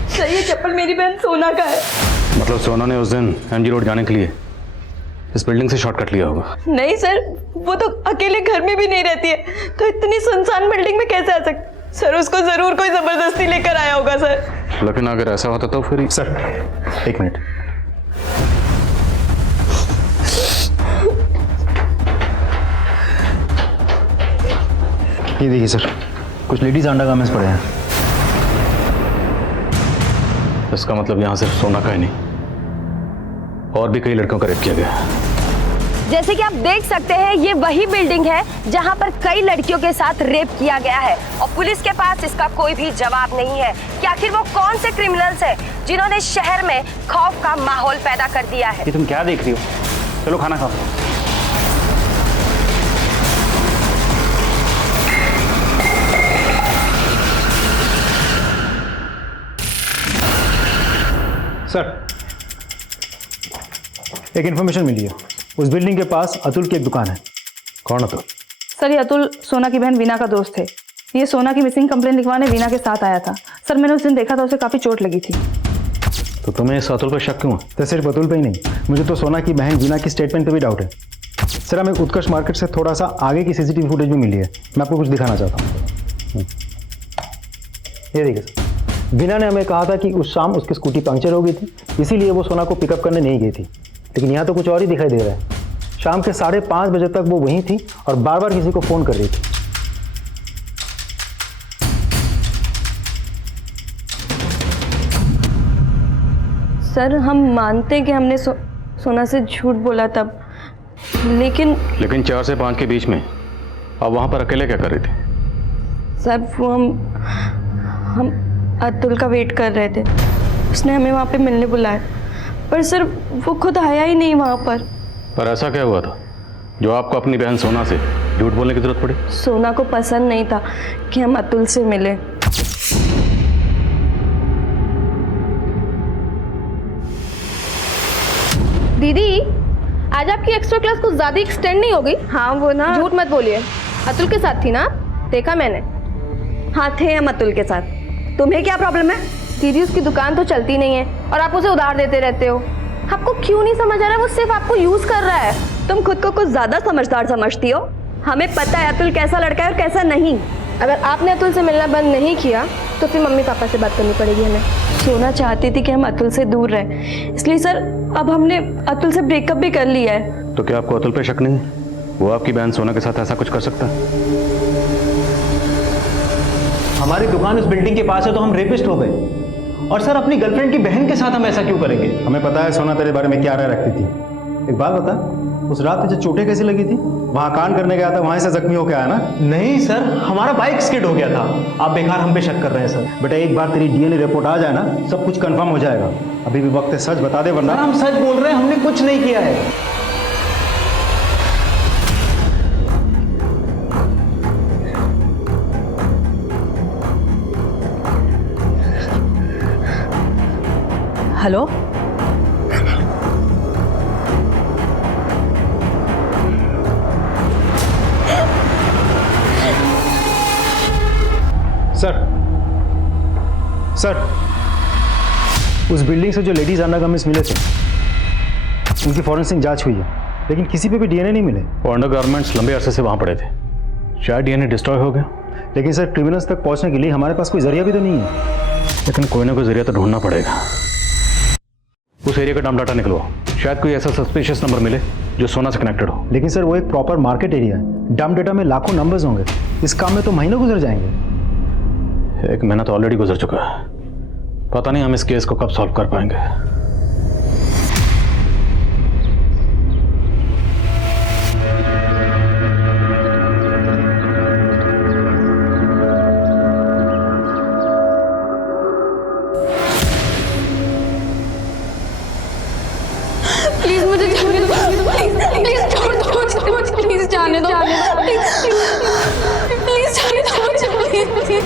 सर ये चप्पल मेरी बहन सोना का है। मतलब सोना ने उस दिन एमजी रोड जाने के लिए इस बिल्डिंग से शॉर्टकट लिया होगा। नहीं सर, वो तो अकेले घर में भी नहीं रहती है, तो इतनी सुनसान बिल्डिंग में कैसे आ सकती? सर उसको जरूर कोई जबरदस्ती लेकर आया होगा सर। लेकिन अगर ऐसा होता तो फिर सर 1 मिनट। ये देखिए सर, कुछ लेडीज अंडर गारमेंट्स पड़े हैं। इसका मतलब यहाँ सिर्फ सोना का ही नहीं, और भी कई लड़कों का रेप किया गया। जैसे कि आप देख सकते हैं ये वही बिल्डिंग है जहां पर कई लड़कियों के साथ रेप किया गया है और पुलिस के पास इसका कोई भी जवाब नहीं है कि आखिर वो कौन से क्रिमिनल्स हैं जिन्होंने शहर में खौफ का माहौल पैदा कर दिया है। ये तुम क्या देख रही हो? चलो खाना खाओ। सर एक इन्फॉर्मेशन मिली है, उस बिल्डिंग के पास अतुल की एक दुकान है। कौन अतुल? सर ये अतुल सोना की बहन वीना का दोस्त है। ये सोना की मिसिंग कंप्लेंट लिखवाने वीना के साथ आया था। सर मैंने उस दिन देखा था, उसे काफ़ी चोट लगी थी। तो तुम्हें इस अतुल पर शक क्यों है? तो सिर्फ अतुल पे ही नहीं, मुझे तो सोना की बहन वीना की स्टेटमेंट पे भी डाउट है। सर हमें उत्कर्ष मार्केट से थोड़ा सा आगे की सीसीटीवी फुटेज भी मिली है, मैं आपको कुछ दिखाना चाहता हूँ। ये देखिए सर, वीना ने हमें कहा था कि उस शाम उसकी स्कूटी पंक्चर हो गई थी, इसीलिए वो सोना को पिकअप करने नहीं गई थी। लेकिन यहाँ तो कुछ और ही दिखाई दे रहा है। शाम के 5:30 बजे तक वो वहीं थी और बार बार किसी को फ़ोन कर रही थी। सर हम मानते हैं कि हमने सोना से झूठ बोला तब, लेकिन 4 से 5 के बीच में आप वहाँ पर अकेले क्या कर रहे थे? सर वो हम अतुल का वेट कर रहे थे, उसने हमें वहाँ पे मिलने बुलाया, पर सर वो खुद आया ही नहीं वहाँ पर। पर ऐसा क्या हुआ था जो आपको अपनी बहन सोना से झूठ बोलने की जरूरत पड़ी? सोना को पसंद नहीं था कि हम अतुल से मिले। दीदी आज आपकी एक्स्ट्रा क्लास कुछ ज्यादा एक्सटेंड नहीं हो गई? हाँ वो ना, झूठ मत बोलिए, अतुल के साथ थी ना? देखा मैंने। हाँ थे हम अतुल के साथ। तुम्हें क्या प्रॉब्लम है? दीदी उसकी दुकान तो चलती नहीं है और आप उसे उधार देते रहते हो। आपको क्यों नहीं समझ आ रहा है वो सिर्फ आपको यूज कर रहा है? तुम खुद को कुछ ज्यादा समझदार समझती हो। हमें पता है अतुल कैसा लड़का है और कैसा नहीं। अगर आपने अतुल से मिलना बंद नहीं किया तो फिर मम्मी पापा से बात करनी पड़ेगी हमें। सोना चाहती थी कि हम अतुल से दूर रहें, इसलिए सर अब हमने अतुल से ब्रेकअप भी कर लिया है। तो क्या आपको अतुल पे शक नहीं है? वो आपकी बहन सोना के साथ ऐसा कुछ कर सकता है? हमारी दुकान उस बिल्डिंग के पास है तो हम रेपिस्ट हो गए, और सर अपनी गर्लफ्रेंड की बहन के साथ हम ऐसा क्यों करेंगे? हमें पता है सोना तेरे बारे में क्या राय रखती थी। एक बात बता, उस रात तुझे चोटें कैसे लगी थी? वहाँ कांड करने गया था, वहाँ से जख्मी होकर आया ना? नहीं सर, हमारा बाइक स्किड हो गया था। आप बेकार हम पे शक कर रहे हैं सर। बेटा एक बार तेरी डीएनए रिपोर्ट आ जाए ना, सब कुछ कंफर्म हो जाएगा। अभी भी वक्त है, सच बता दे वरना। हम सच बोल रहे हैं, हमने कुछ नहीं किया है। हेलो, सर उस बिल्डिंग से जो लेडीज अंडरगारमेंट्स मिले थे उनकी फॉरेंसिक जांच हुई है, लेकिन किसी पे भी डीएनए नहीं मिले। वो अंडरगारमेंट्स लंबे अरसे से वहाँ पड़े थे, शायद डीएनए डिस्ट्रॉय हो गया। लेकिन सर क्रिमिनल्स तक पहुँचने के लिए हमारे पास कोई जरिया भी तो नहीं है। लेकिन कोई ना कोई जरिया तो ढूंढना पड़ेगा। उस एरिया का डम डाटा निकलवाओ, शायद कोई ऐसा सस्पिशियस नंबर मिले जो सोना से कनेक्टेड हो। लेकिन सर वो एक प्रॉपर मार्केट एरिया है, डम डेटा में लाखों नंबर्स होंगे। इस काम में तो महीनों गुजर जाएंगे। एक महीना तो ऑलरेडी गुजर चुका है, पता नहीं हम इस केस को कब सॉल्व कर पाएंगे। प्लीज मुझे जाने दो, प्लीज छोड़ दो, प्लीज जाने दो, प्लीज जाने दो मुझे, प्लीज।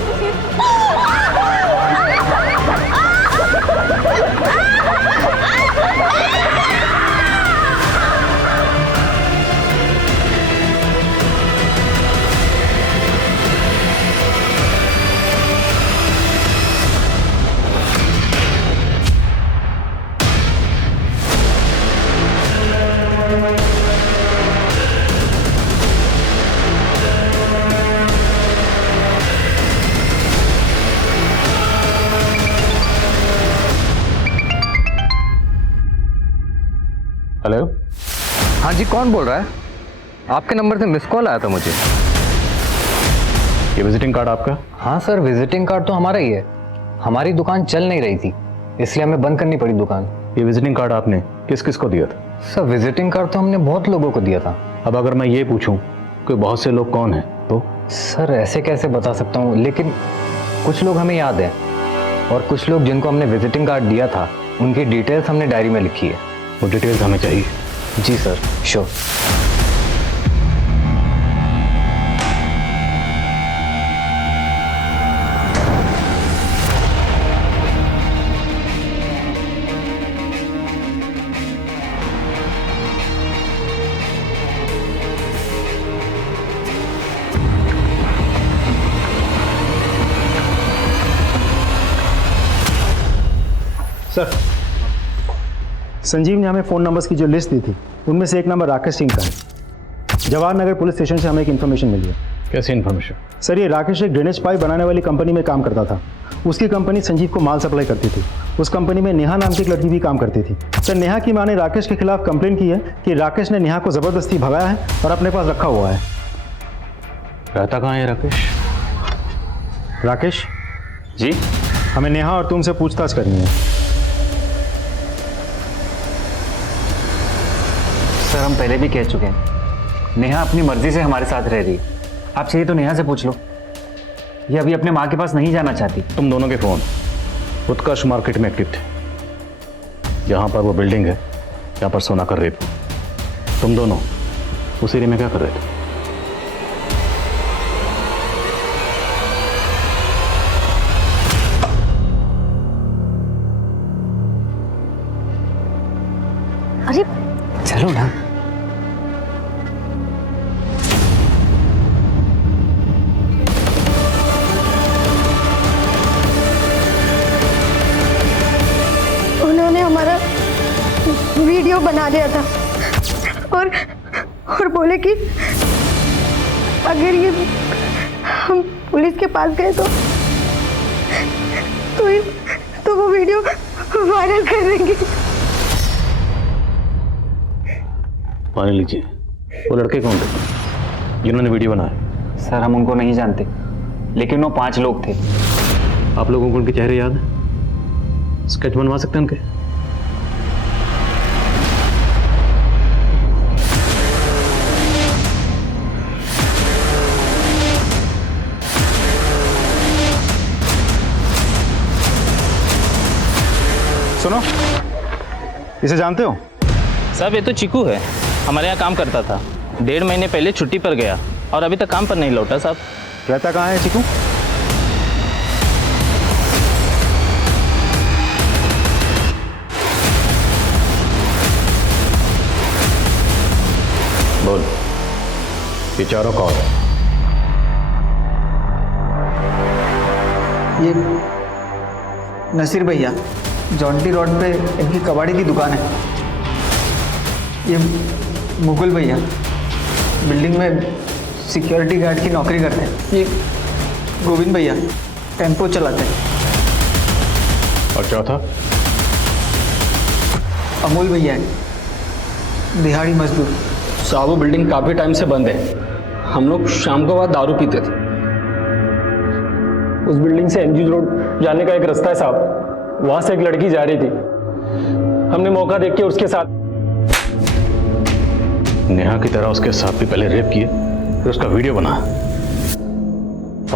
हेलो, हाँ जी, कौन बोल रहा है? आपके नंबर से मिस कॉल आया था मुझे। ये विजिटिंग कार्ड आपका? हाँ सर, विजिटिंग कार्ड तो हमारा ही है। हमारी दुकान चल नहीं रही थी, इसलिए हमें बंद करनी पड़ी दुकान। ये विजिटिंग कार्ड आपने किस किस को दिया था? सर विजिटिंग कार्ड तो हमने बहुत लोगों को दिया था। अब अगर मैं ये पूछूं कि बहुत से लोग कौन हैं तो? सर ऐसे कैसे बता सकता हूँ, लेकिन कुछ लोग हमें याद है, और कुछ लोग जिनको हमने विजिटिंग कार्ड दिया था उनकी डिटेल्स हमने डायरी में लिखी है। वो डिटेल्स हमें चाहिए। जी सर, श्योर। सर संजीव ने हमें फ़ोन नंबर्स की जो लिस्ट दी थी उनमें से एक नंबर राकेश सिंह का है। जवाहर नगर पुलिस स्टेशन से हमें एक इन्फॉर्मेशन मिली है। कैसी इन्फॉर्मेशन? सर ये राकेश एक ड्रेनेज पाइप बनाने वाली कंपनी में काम करता था। उसकी कंपनी संजीव को माल सप्लाई करती थी। उस कंपनी में नेहा नाम की एक लड़की भी काम करती थी। सर नेहा की माँ ने राकेश के खिलाफ कंप्लेन की है कि राकेश ने नेहा को ज़बरदस्ती भगाया है और अपने पास रखा हुआ है। रहता कहाँ है राकेश? राकेश जी, हमें नेहा और तुमसे पूछताछ करनी है। सर हम पहले भी कह चुके हैं, नेहा अपनी मर्जी से हमारे साथ रह रही है। आप चाहिए तो नेहा से पूछ लो, ये अभी अपने माँ के पास नहीं जाना चाहती। तुम दोनों के फ़ोन उत्कर्ष मार्केट में एक्टिव थे, जहाँ पर वो बिल्डिंग है, जहाँ पर सोना का रेप। तुम दोनों उस एरिया में क्या कर रहे थे? अरे चलो ना। उन्होंने हमारा वीडियो बना लिया था और बोले कि अगर ये हम पुलिस के पास गए तो वो वीडियो वायरल कर देंगे। मान लीजिए, वो लड़के कौन थे जिन्होंने वीडियो बनाया? सर हम उनको नहीं जानते, लेकिन वो 5 लोग थे। आप लोगों को उनके चेहरे याद है? स्केच बनवा सकते हैं उनके? सुनो, इसे जानते हो? साहब ये तो चिकू है, हमारे यहाँ काम करता था। 1.5 महीने पहले छुट्टी पर गया और अभी तक काम पर नहीं लौटा साहब। रहता कहाँ है चिकू? बोल, ये चारों कौन? ये नसीर भैया, जॉन्टी रोड पे इनकी कबाड़ी की दुकान है। ये मुकुल भैया, बिल्डिंग में सिक्योरिटी गार्ड की नौकरी करते हैं। ये गोविंद भैया, टेम्पो चलाते हैं। और चौथा? अमोल भैया है, दिहाड़ी मजदूर। साहब वो बिल्डिंग काफ़ी टाइम से बंद है। हम लोग शाम को बाद दारू पीते थे। उस बिल्डिंग से एमजी रोड जाने का एक रास्ता है साहब, वहाँ से एक लड़की जा रही थी। हमने मौका देख के उसके साथ। नेहा की तरह उसके साथ भी पहले रेप किया, फिर उसका वीडियो बना।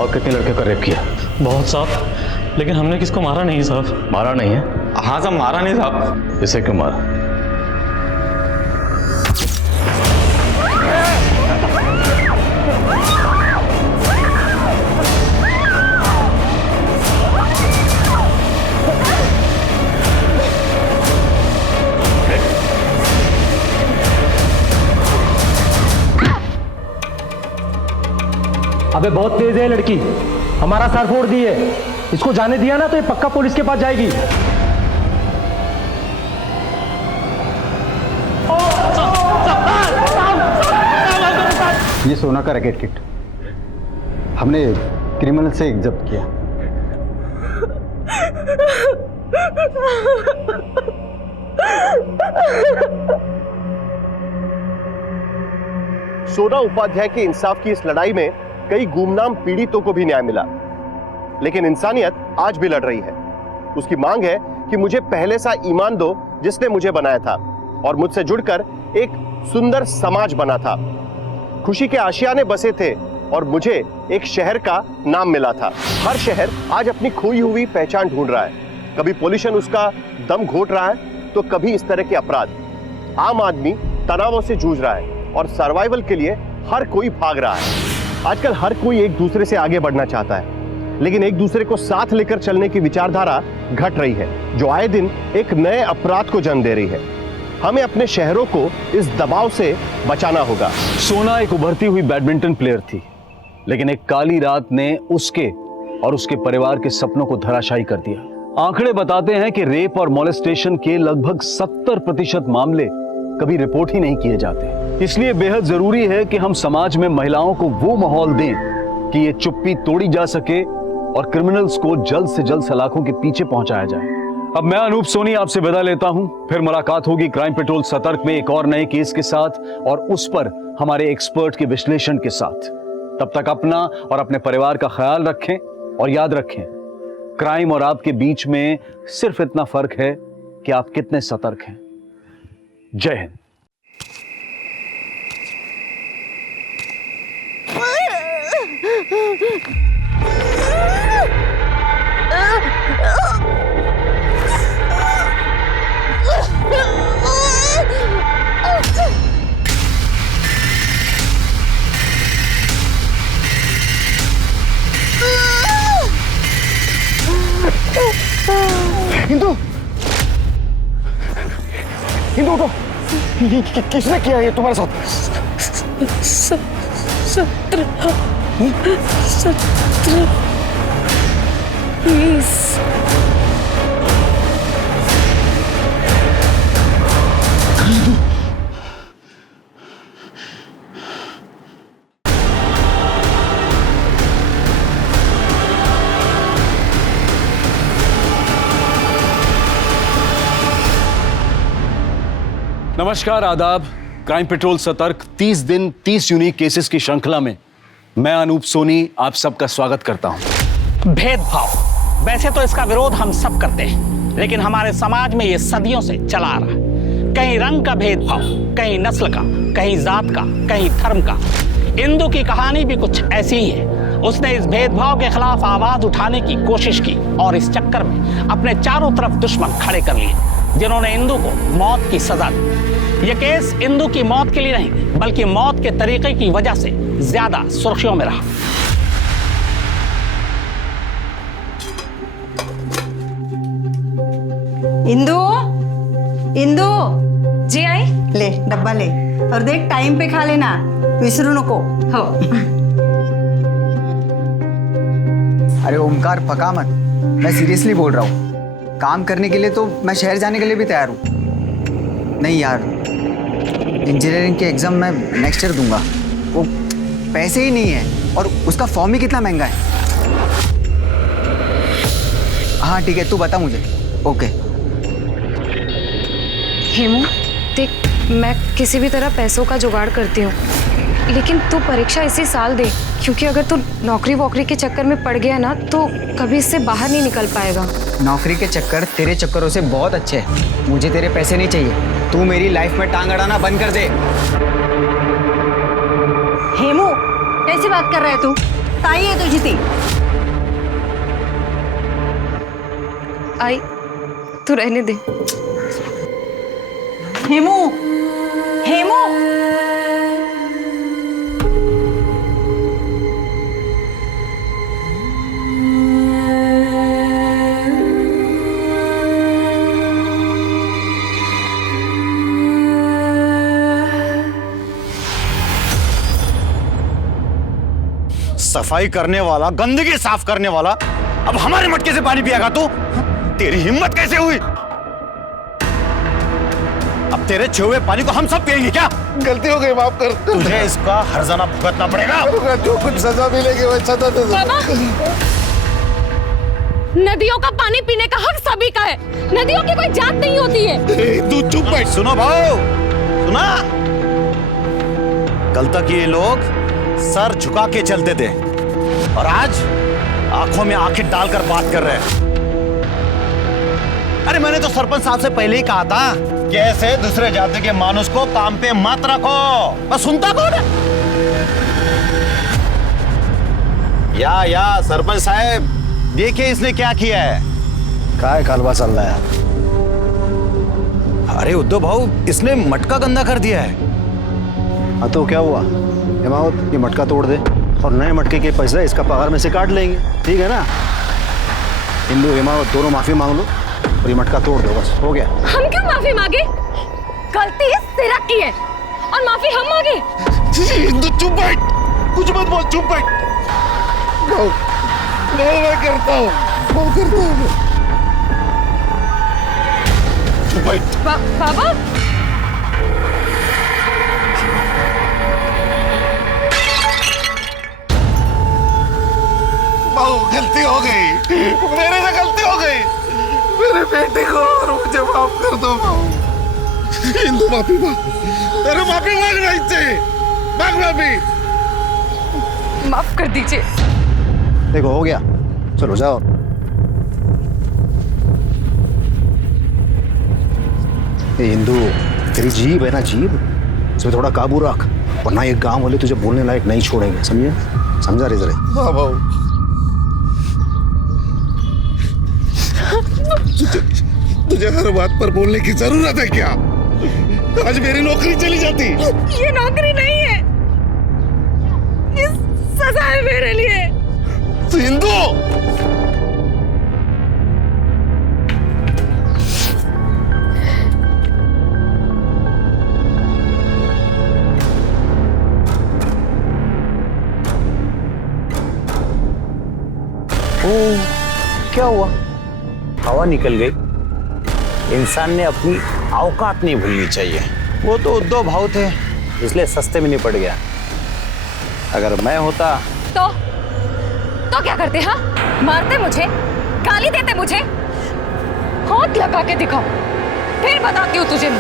और कितने लड़के का रेप किया? बहुत साहब, लेकिन हमने किसको मारा नहीं साहब। मारा नहीं है? हाँ साहब, मारा नहीं साहब। इसे क्यों मारा? अबे बहुत तेज है लड़की, हमारा सर फोड़ दी है। इसको जाने दिया ना तो ये पक्का पुलिस के पास जाएगी। ये सोना का रैकेट किट हमने क्रिमिनल से जब्त किया। सोना उपाध्याय के इंसाफ की इस लड़ाई में कई गुमनाम पीड़ितों को भी न्याय मिला, लेकिन इंसानियत आज भी लड़ रही है। उसकी मांग है कि मुझे पहले सा ईमान दो जिसने मुझे बनाया था और मुझसे जुड़कर एक सुंदर समाज बना था। खुशी के आशियाने बसे थे और मुझे एक शहर का नाम मिला था। हर शहर आज अपनी खोई हुई पहचान ढूंढ रहा है। कभी पॉल्यूशन उसका दम घोट रहा है तो कभी इस तरह के अपराध। आम आदमी तनावों से जूझ रहा है और सर्वाइवल के लिए हर कोई भाग रहा है। आजकल हर कोई एक दूसरे से आगे बढ़ना चाहता है, लेकिन एक दूसरे को साथ लेकर चलने की विचारधारा घट रही है, जो आए दिन एक नए अपराध को जन्म दे रही है। हमें अपने शहरों को इस दबाव से बचाना होगा। सोना एक उभरती हुई बैडमिंटन प्लेयर थी, लेकिन एक काली रात ने उसके और उसके परिवार के सपनों को धराशायी कर दिया। आंकड़े बताते हैं कि रेप और मोलेस्टेशन के लगभग 70% मामले कभी रिपोर्ट ही नहीं किए जाते। इसलिए बेहद जरूरी है कि हम समाज में महिलाओं को वो माहौल दें कि ये चुप्पी तोड़ी जा सके और क्रिमिनल्स को जल्द से जल्द सलाखों के पीछे पहुंचाया जाए। अब मैं अनूप सोनी आपसे विदा लेता हूं। फिर मुलाकात होगी क्राइम पेट्रोल सतर्क में एक और नए केस के साथ और उस पर हमारे एक्सपर्ट के विश्लेषण के साथ। तब तक अपना और अपने परिवार का ख्याल रखें और याद रखें, क्राइम और आपके बीच में सिर्फ इतना फर्क है कि आप कितने सतर्क हैं। जय हिंद। हिंदू, हिंदू उठो। किसने किया ये तुम्हारे साथ? सत्र 20। नमस्कार, आदाब। क्राइम पेट्रोल सतर्क 30 दिन 30 यूनिक केसेस की श्रृंखला में मैं अनूप सोनी आप सबका स्वागत करता हूं। भेदभाव, वैसे तो इसका विरोध हम सब करते हैं, लेकिन हमारे समाज में ये सदियों से चला आ रहा है। कहीं रंग का भेदभाव, कहीं नस्ल का, कहीं जात का, कहीं धर्म का। इंदु की कहानी भी कुछ ऐसी ही है। उसने इस भेदभाव के खिलाफ आवाज उठाने की कोशिश की और इस चक्कर में अपने चारों तरफ दुश्मन खड़े कर लिए, जिन्होंने इंदु को मौत की सजा दी। यह केस इंदु की मौत के लिए नहीं, बल्कि मौत के तरीके की वजह से ज्यादा सुर्खियों में रहा। इंदु, इंदु, जी आई। ले डब्बा ले और देख टाइम पे खा लेना, विसरू नको। हो। अरे ओमकार पका मत, मैं सीरियसली बोल रहा हूँ। काम करने के लिए तो मैं शहर जाने के लिए भी तैयार हूँ। नहीं यार, इंजीनियरिंग के एग्जाम मैं नेक्स्ट ईयर दूंगा। वो पैसे ही नहीं है और उसका फॉर्म ही कितना महंगा है। हाँ ठीक है, तू बता मुझे। ओके। हेमू देख, मैं किसी भी तरह पैसों का जुगाड़ करती हूँ, लेकिन तू परीक्षा इसी साल दे, क्योंकि अगर तू नौकरी वोकरी के चक्कर में पड़ गया ना तो कभी इससे बाहर नहीं निकल पाएगा। नौकरी के चक्कर तेरे चक्करों से बहुत अच्छे हैं। मुझे तेरे पैसे नहीं चाहिए। तू मेरी लाइफ में टांग अड़ाना बंद कर दे। हेमू, कैसी बात कर रहा है तू? ताई है तुझी थी। आई, तू रहने दे। हेमू, हेमू, सफाई करने वाला, गंदगी साफ करने वाला, अब हमारे मटके से पानी पिएगा तू? तेरी हिम्मत कैसे हुई? अब तेरे छुए हुए पानी को हम सब पिएंगे क्या? गलती हो गई, माफ कर। तुझे इसका हर्जाना भुगतना पड़ेगा। जो कुछ सजा मिलेगी वो सजा दे दो। नदियों का पानी पीने का हक सभी का है। नदियों की कोई जात नहीं होती है। तू चुप बैठ। सुनो भाऊ, सुना? कल तक ये लोग सर झुका के चलते थे और आज आंखों में आंखें डालकर बात कर रहे हैं। अरे मैंने तो सरपंच साहब से पहले ही कहा था कि ऐसे दूसरे जाति के मानुष को काम पे मत रखो। बस सुनता कौन है? या सरपंच साहब, देखिए इसने क्या किया है। काय कालवा चल रहा है? अरे उद्धव भाऊ, इसने मटका गंदा कर दिया है। हाँ तो क्या हुआ? हिमावत, ये मटका तोड़ दे और नए मटके के पैसे इसका पगार में से काट लेंगे, ठीक है ना? इंदु, हिमावत दोनों माफी मांग लो और ये मटका तोड़ दो, बस हो गया। हम क्यों माफी मांगे? गलती सिरा की है और माफी हम मांगे। इंदु चुप बैठ, कुछ मत बोल, चुप बैठ। मैं करता हूँ, चुप बैठ। बाबा, गलती हो गई, मेरे से गलती हो गई। मेरे बेटे को और मुझे माफ कर दो। इंदु माफी मांग, तेरे माफी मांगना इससे, मांग माफी। माफ कर दीजिए। देखो हो गया, चलो जाओ। इंदु, तेरी जीभ है ना, जीभ, इसमें थोड़ा काबू रख, वरना ये गांव वाले तुझे बोलने लायक नहीं छोड़ेंगे, समझे? समझा रे जरा? हाँ भाऊ, तुझे हर बात पर बोलने की जरूरत है क्या? आज मेरी नौकरी चली जाती। ये नौकरी नहीं है, ये सजा है मेरे लिए। इंदु, क्या हुआ? हवा निकल गई। इंसान ने अपनी औकात नहीं भूलनी चाहिए। वो तो उद्धव भाव थे, इसलिए सस्ते में निपट गया। अगर मैं होता तो क्या करते? हाँ, मारते मुझे, गाली देते मुझे। हाथ लगा के दिखाओ, फिर बताती हूँ तुझे।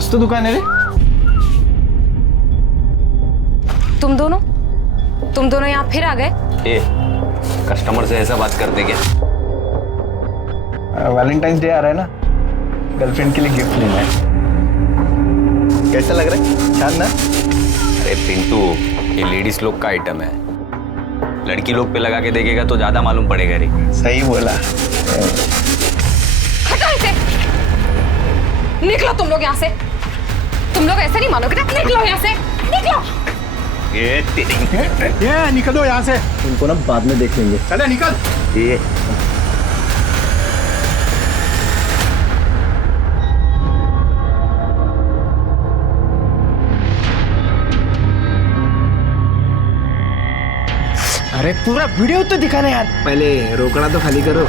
मस्त दुकान है रे। तुम दोनों यहाँ फिर आ गए? कस्टमर से ऐसा बात करते क्या? वैलेंटाइंस डे आ रहा है ना, गर्लफ्रेंड के लिए गिफ्ट लेना है। कैसा लग रहा है? छान ना? अरे पिंटू, ये लेडीज लोग का आइटम है, लड़की लोग पे लगा के देखेगा तो ज्यादा मालूम पड़ेगा रे। सही बोला। हटाओ इसे! निकलो तुम लोग यहाँ से। तुम लोग ऐसे नहीं मानोगे ना? निकलो यहाँ से, निकलो। ये निकलो यहाँ से। उनको ना बाद में देख लेंगे। चले निकल। ये अरे पूरा वीडियो तो दिखाना यार। पहले रोकड़ा तो खाली करो।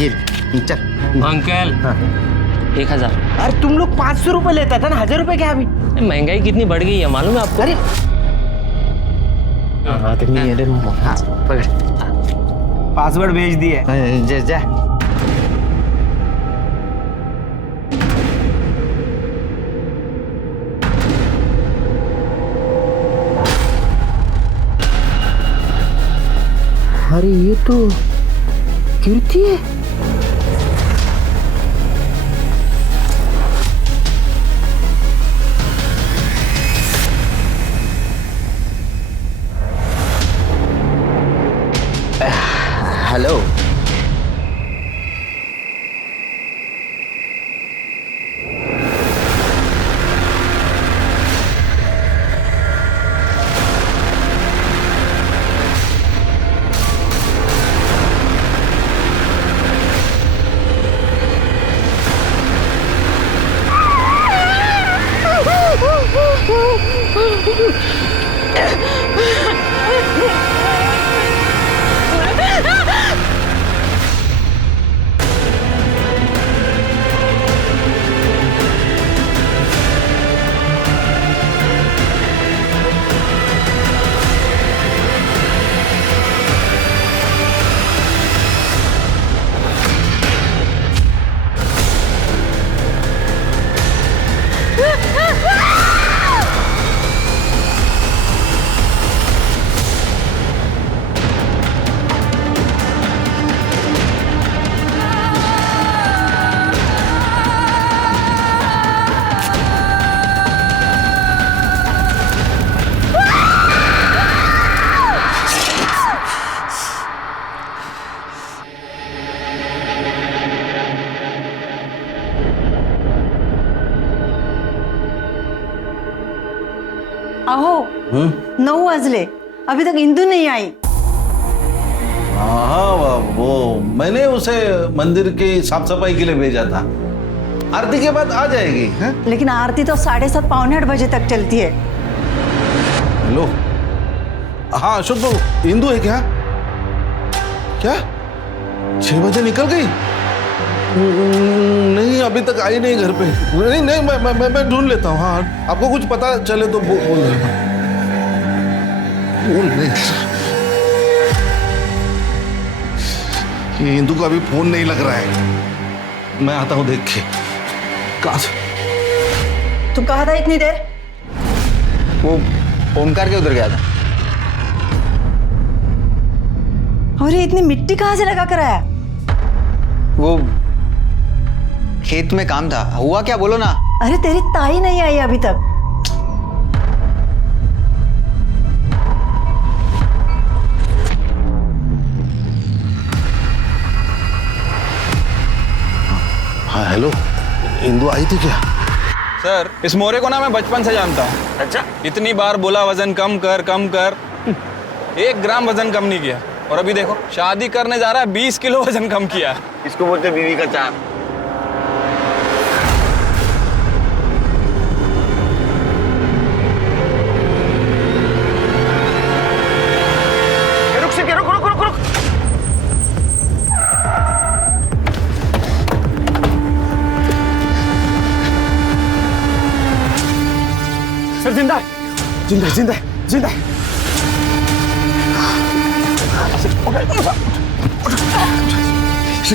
ये चल अंकल। हाँ। 1000। अरे तुम लोग 500 रुपए लेता था ना, 1000 रुपए क्या अभी? महंगाई कितनी बढ़ गई है मालूम है आपको? अरे हाँ पकड़, पासवर्ड भेज दिए। जा अरे ये तो कीर्ति है। हेलो। अहो 9 वाजले, अभी तक इंदू नहीं आई। हाँ वो मैंने उसे मंदिर की साफ सफाई के लिए भेजा था, आरती के बाद आ जाएगी। है? लेकिन आरती तो 7:30 पौने 8 बजे तक चलती है। हेलो, हाँ अशोक बाबू, इंदु है क्या? क्या 6 बजे निकल गई? नहीं अभी तक आई नहीं घर पे। नहीं मैं ढूंढ लेता हूँ। हाँ आपको कुछ पता चले तो बोल नहीं। ये इंदु का अभी फोन नहीं लग रहा है, मैं आता हूँ देख के। तुम कहा था इतनी देर? वो फोन करके उधर गया था। और ये इतनी मिट्टी कहाँ से लगा कर आया? वो खेत में काम था। हुआ क्या बोलो ना। अरे तेरी ताई नहीं आई अभी तक। हाँ हेलो, इंदु आई थी क्या? सर इस मोरे को ना मैं बचपन से जानता हूँ। अच्छा? इतनी बार बोला वजन कम कर कम कर, 1 ग्राम वजन कम नहीं किया। और अभी देखो शादी करने जा रहा है, 20 किलो वजन कम किया। इसको बोलते बीवी का चाप। रुक। सर जिंदा है।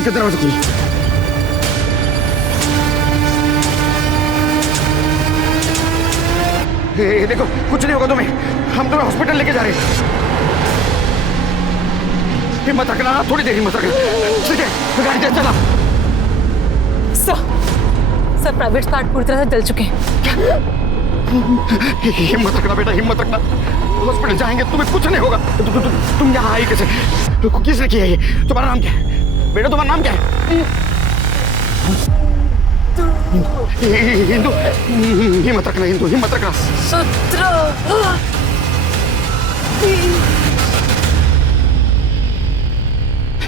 दरवाजा खोलो। देखो कुछ नहीं होगा तुम्हें, हम तुम्हें हॉस्पिटल लेके जा रहे हैं। हिम्मत रखना, थोड़ी देर हिम्मत रखना। ठीक है, गाड़ी दे चला। सर प्राइवेट कार्ड पूरी तरह से जल चुके हैं। हिम्मत रखना बेटा, हिम्मत रखना। हॉस्पिटल जाएंगे, तुम्हें कुछ नहीं होगा। तुम यहाँ आई कैसे? किसने किया ये? तुम्हारा नाम क्या है बेटा? तुम्हारा नाम क्या है? हिंदू, हिम्मत रखना हिंदू, हिम्मत रखना।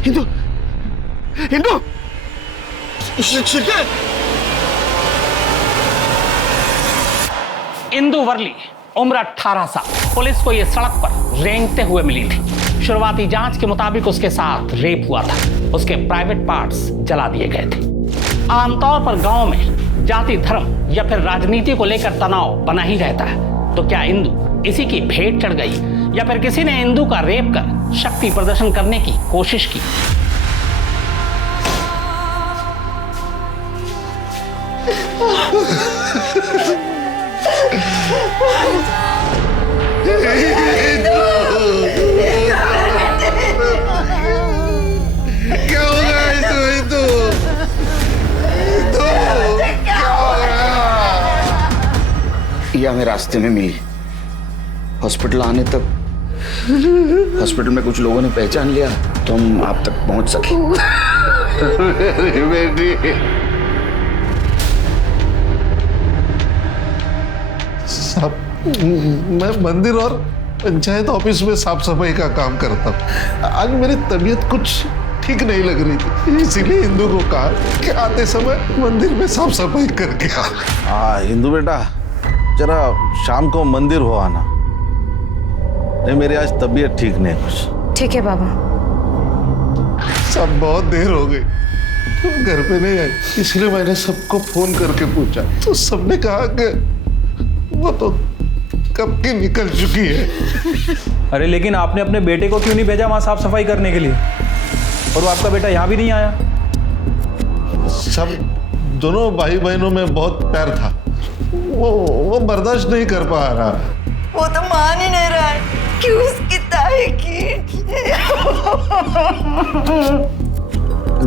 हिंदू, हिंदू, इंदु वर्ली उम्र 18 साल पुलिस को यह सड़क पर रेंगते हुए मिली थी। शुरुआती जांच के मुताबिक उसके साथ रेप हुआ था। उसके प्राइवेट पार्ट्स जला दिए गए थे। आमतौर पर गांव में जाति, धर्म या फिर राजनीति को लेकर तनाव बना ही रहता है। तो क्या इंदु इसी की भेंट चढ़ गई या फिर किसी ने इंदु का रेप कर शक्ति प्रदर्शन करने की कोशिश की? क्या हो गया हिंदू? यह हमें रास्ते में मिली। हॉस्पिटल आने तक हॉस्पिटल में कुछ लोगों ने पहचान लिया तो हम आप तक पहुंच सके। बेटी, साहब, मैं मंदिर और पंचायत ऑफिस में साफ सफाई का काम करता हूँ। आज मेरी तबीयत कुछ ठीक नहीं लग रही थी, इसीलिए हिंदू को कहा कि आते समय मंदिर में साफ सफाई करके आ। हाँ हिंदू बेटा, जरा शाम को मंदिर हो आना। नहीं मेरी आज तबीयत ठीक नहीं कुछ। ठीक है बाबा। सब बहुत देर हो गई, तुम घर पे नहीं आई, इसलिए मैंने सबको फोन करके पूछा तो सबने कहा कि वो तो कब की निकल चुकी है। अरे लेकिन आपने अपने बेटे को क्यों नहीं भेजा वहां साफ सफाई करने के लिए? और वो आपका बेटा यहाँ भी नहीं आया? सब दोनों भाई बहनों में बहुत प्यार था, वो बर्दाश्त नहीं कर पा रहा। वो तो मान ही नहीं रहा है कि उसकी ताई की।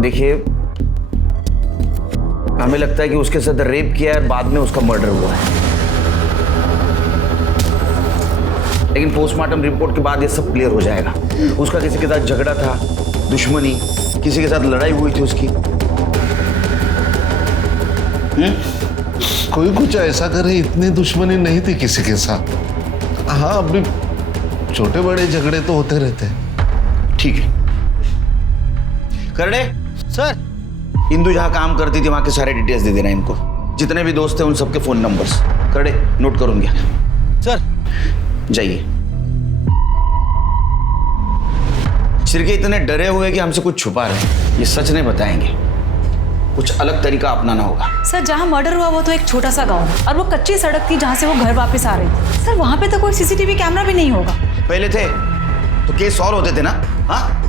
देखिए हमें लगता है कि उसके साथ रेप किया है, बाद में उसका मर्डर हुआ है। लेकिन पोस्टमार्टम रिपोर्ट के बाद ये सब क्लियर हो जाएगा। उसका किसी के साथ झगड़ा था, दुश्मनी, किसी के साथ लड़ाई हुई थी उसकी। कोई कुछ ऐसा करे, इतनी दुश्मनी नहीं थी किसी के साथ। हाँ अभी छोटे बड़े झगड़े तो होते रहते हैं। ठीक है करड़े सर, इंदु जहां काम करती थी वहां के सारे डिटेल्स दे देना इनको। जितने भी दोस्त थे उन सबके फोन नंबर्स। करड़े नोट करूंगा सर। जाइए। शिरके इतने डरे हुए कि हमसे कुछ छुपा रहे हैं, ये सच नहीं बताएंगे। कुछ अलग तरीका अपनाना होगा। सर जहाँ मर्डर हुआ वो तो एक छोटा सा गांव है और वो कच्ची सड़क थी जहाँ से वो घर वापस आ रही थी। सर वहाँ पे तो कोई सीसीटीवी कैमरा भी नहीं होगा। पहले थे तो केस सॉल्व होते थे ना। हाँ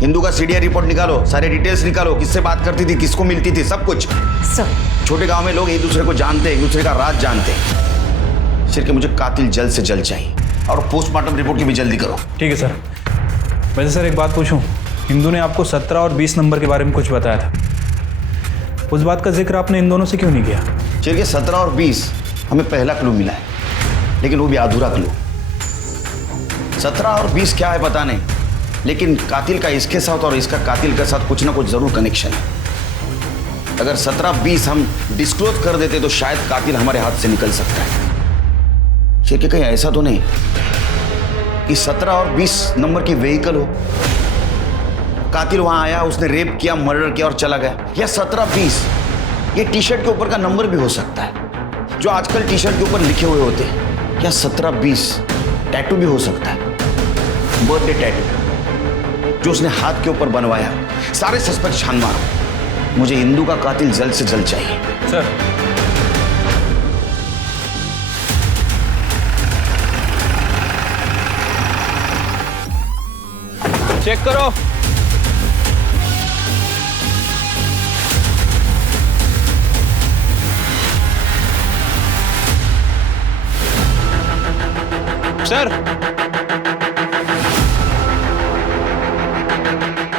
हिंदू का सीडीआर रिपोर्ट निकालो, सारे डिटेल्स निकालो, किससे बात करती थी, किसको मिलती थी, सब कुछ। सर छोटे गांव में लोग एक दूसरे को जानते, एक दूसरे का राज जानते। शिरके मुझे कातिल जल्द से जल्द चाहिए और पोस्टमार्टम रिपोर्ट की भी जल्दी करो। ठीक है सर। वैसे सर एक बात पूछूं, हिंदू ने आपको 17 और 20 नंबर के बारे में कुछ बताया था, उस बात का जिक्र आपने इन दोनों से क्यों नहीं किया? चलिए 17 और 20 हमें पहला क्लू मिला है, लेकिन वो भी अधूरा क्लू। 17 और 20 क्या है पता नहीं, लेकिन कातिल का इसके साथ और इसका कातिल के साथ कुछ ना कुछ जरूर कनेक्शन है। अगर 17-20 हम डिस्क्लोज कर देते तो शायद कातिल हमारे हाथ से निकल सकता है। शेर कहीं ऐसा तो नहीं कि 17 और 20 नंबर की व्हीकल हो, कातिल वहां आया, उसने रेप किया, मर्डर किया और चला गया। या 17-20 ये टी शर्ट के ऊपर का नंबर भी हो सकता है, जो आजकल टी शर्ट के ऊपर लिखे हुए होते हैं। या 17-20 टैटू भी हो सकता है, बर्थडे टैटू जो उसने हाथ के ऊपर बनवाया। सारे सस्पेक्ट छान मारो, मुझे हिंदू का कातिल जल्द से जल्द चाहिए। सर चेक करो। सर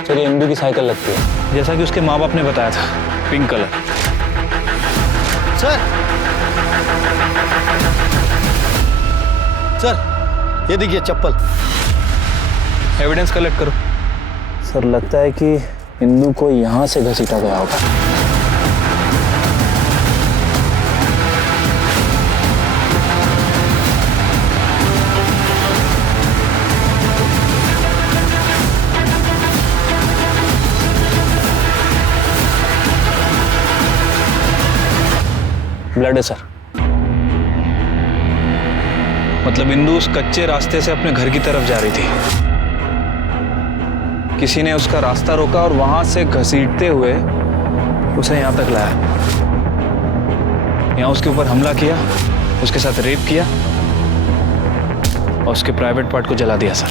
सर, ये इंदू की साइकिल लगती है, जैसा कि उसके माँ बाप ने बताया था, पिंक कलर। सर ये देखिए चप्पल। एविडेंस कलेक्ट करो। सर लगता है कि इंदू को यहाँ से घसीटा गया होगा। ब्लड है सर। मतलब इंदू उस कच्चे रास्ते से अपने घर की तरफ जा रही थी, किसी ने उसका रास्ता रोका और वहां से घसीटते हुए उसे यहां तक लाया, यहां उसके ऊपर हमला किया, उसके साथ रेप किया और उसके प्राइवेट पार्ट को जला दिया सर।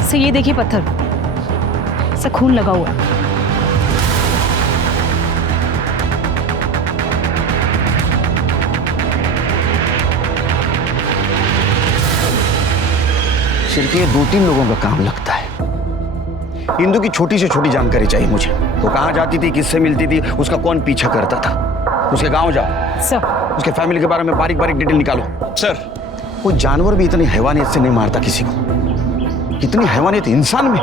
सर ये देखिए पत्थर से खून लगा हुआ है। सिर्फ ये 2-3 लोगों का काम लगता है। इंदू की छोटी से छोटी जानकारी चाहिए मुझे। वो कहाँ जाती थी, किससे मिलती थी, उसका कौन पीछा करता था। उसके गांव जाओ सर, उसके फैमिली के बारे में बारीक बारीक डिटेल निकालो। सर कोई जानवर भी इतनी हैवानियत से नहीं मारता किसी को, कितनी हैवानियत इंसान में।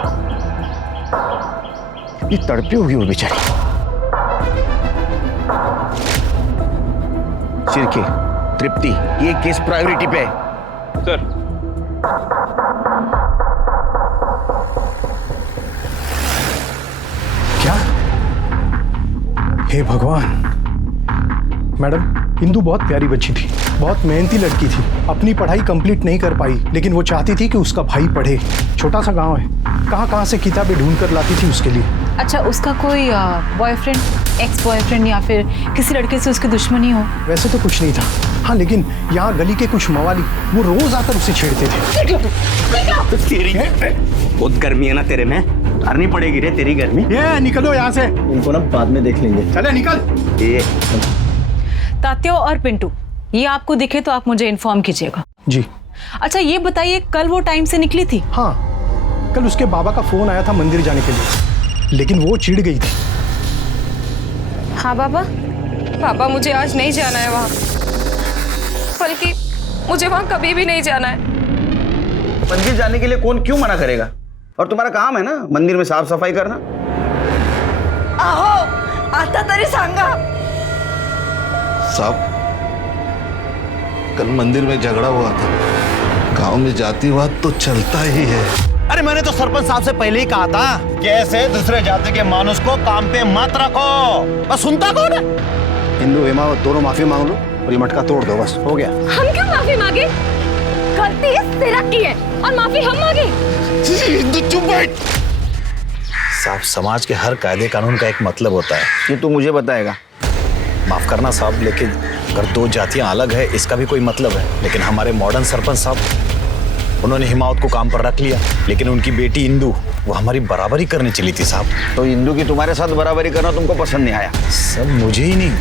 ये तड़पी होगी वो बेचारी। सिरके, तृप्ति, ये केस प्रायोरिटी पे है। सर क्या? हे भगवान। मैडम, इंदू बहुत प्यारी बच्ची थी, बहुत मेहनती लड़की थी। अपनी पढ़ाई कंप्लीट नहीं कर पाई, लेकिन वो चाहती थी कि उसका भाई पढ़े। छोटा सा गांव है, कहाँ से किताबें ढूंढ कर लाती थी उसके लिए। अच्छा, उसका कोई बॉयफ्रेंड, एक्स बॉयफ्रेंड या फिर किसी लड़के से उसकी दुश्मनी हो? वैसे तो कुछ नहीं था, हाँ, लेकिन यहाँ गली के कुछ मवाली वो रोज आकर उसे छेड़ते थे। तेरी बहुत गर्मी है ना तेरे में, उतारनी पड़ेगी रे तेरी गर्मी। ये निकलो यहाँ से। इनको ना बाद में देख लेंगे। चले निकल। ये तात्या और पिंटू, ये आपको दिखे तो आप मुझे इन्फॉर्म कीजिएगा। जी। अच्छा ये बताइए, कल वो टाइम से निकली थी? हाँ, कल उसके बाबा का फोन आया था मंदिर जाने के लिए, लेकिन वो चिढ़ गई थी। हाँ बाबा, पापा मुझे आज नहीं जाना है वहाँ, बल्कि मुझे वहाँ कभी भी नहीं जाना है। मंदिर जाने के लिए कौन क्यों मना करेगा? और तुम्हारा काम है ना मंदिर में साफ सफाई करना। आहो, आता तरी सांगा। साहब, कल मंदिर में झगड़ा हुआ था, गांव में जातिवाद तो चलता ही है। अरे मैंने तो सरपंच साहब से पहले ही कहा था कि ऐसे दूसरे जाति के मानुष को काम पे मत रखो। बस सुनता कौन है? हिंदू हेमा दोनों माफी मांग लो और ये मटका तोड़ दो, बस हो गया। हम क्यों माफी मांगे? गलती तिलक की है और माफी हम मांगे। हिंदू चुप बैठ। साहब, समाज के हर कायदे कानून का एक मतलब होता है। ये तू मुझे बताएगा। माफ करना साहब, लेकिन अगर दो जातियां अलग है इसका भी कोई मतलब है। लेकिन हमारे मॉडर्न सरपंच साहब, उन्होंने हिमावत को काम पर रख लिया, लेकिन उनकी बेटी इंदू वो हमारी बराबरी करने चली थी साहब। तो इंदू की तुम्हारे साथ बराबरी करना तुमको पसंद नहीं आया? सब मुझे ही नहीं,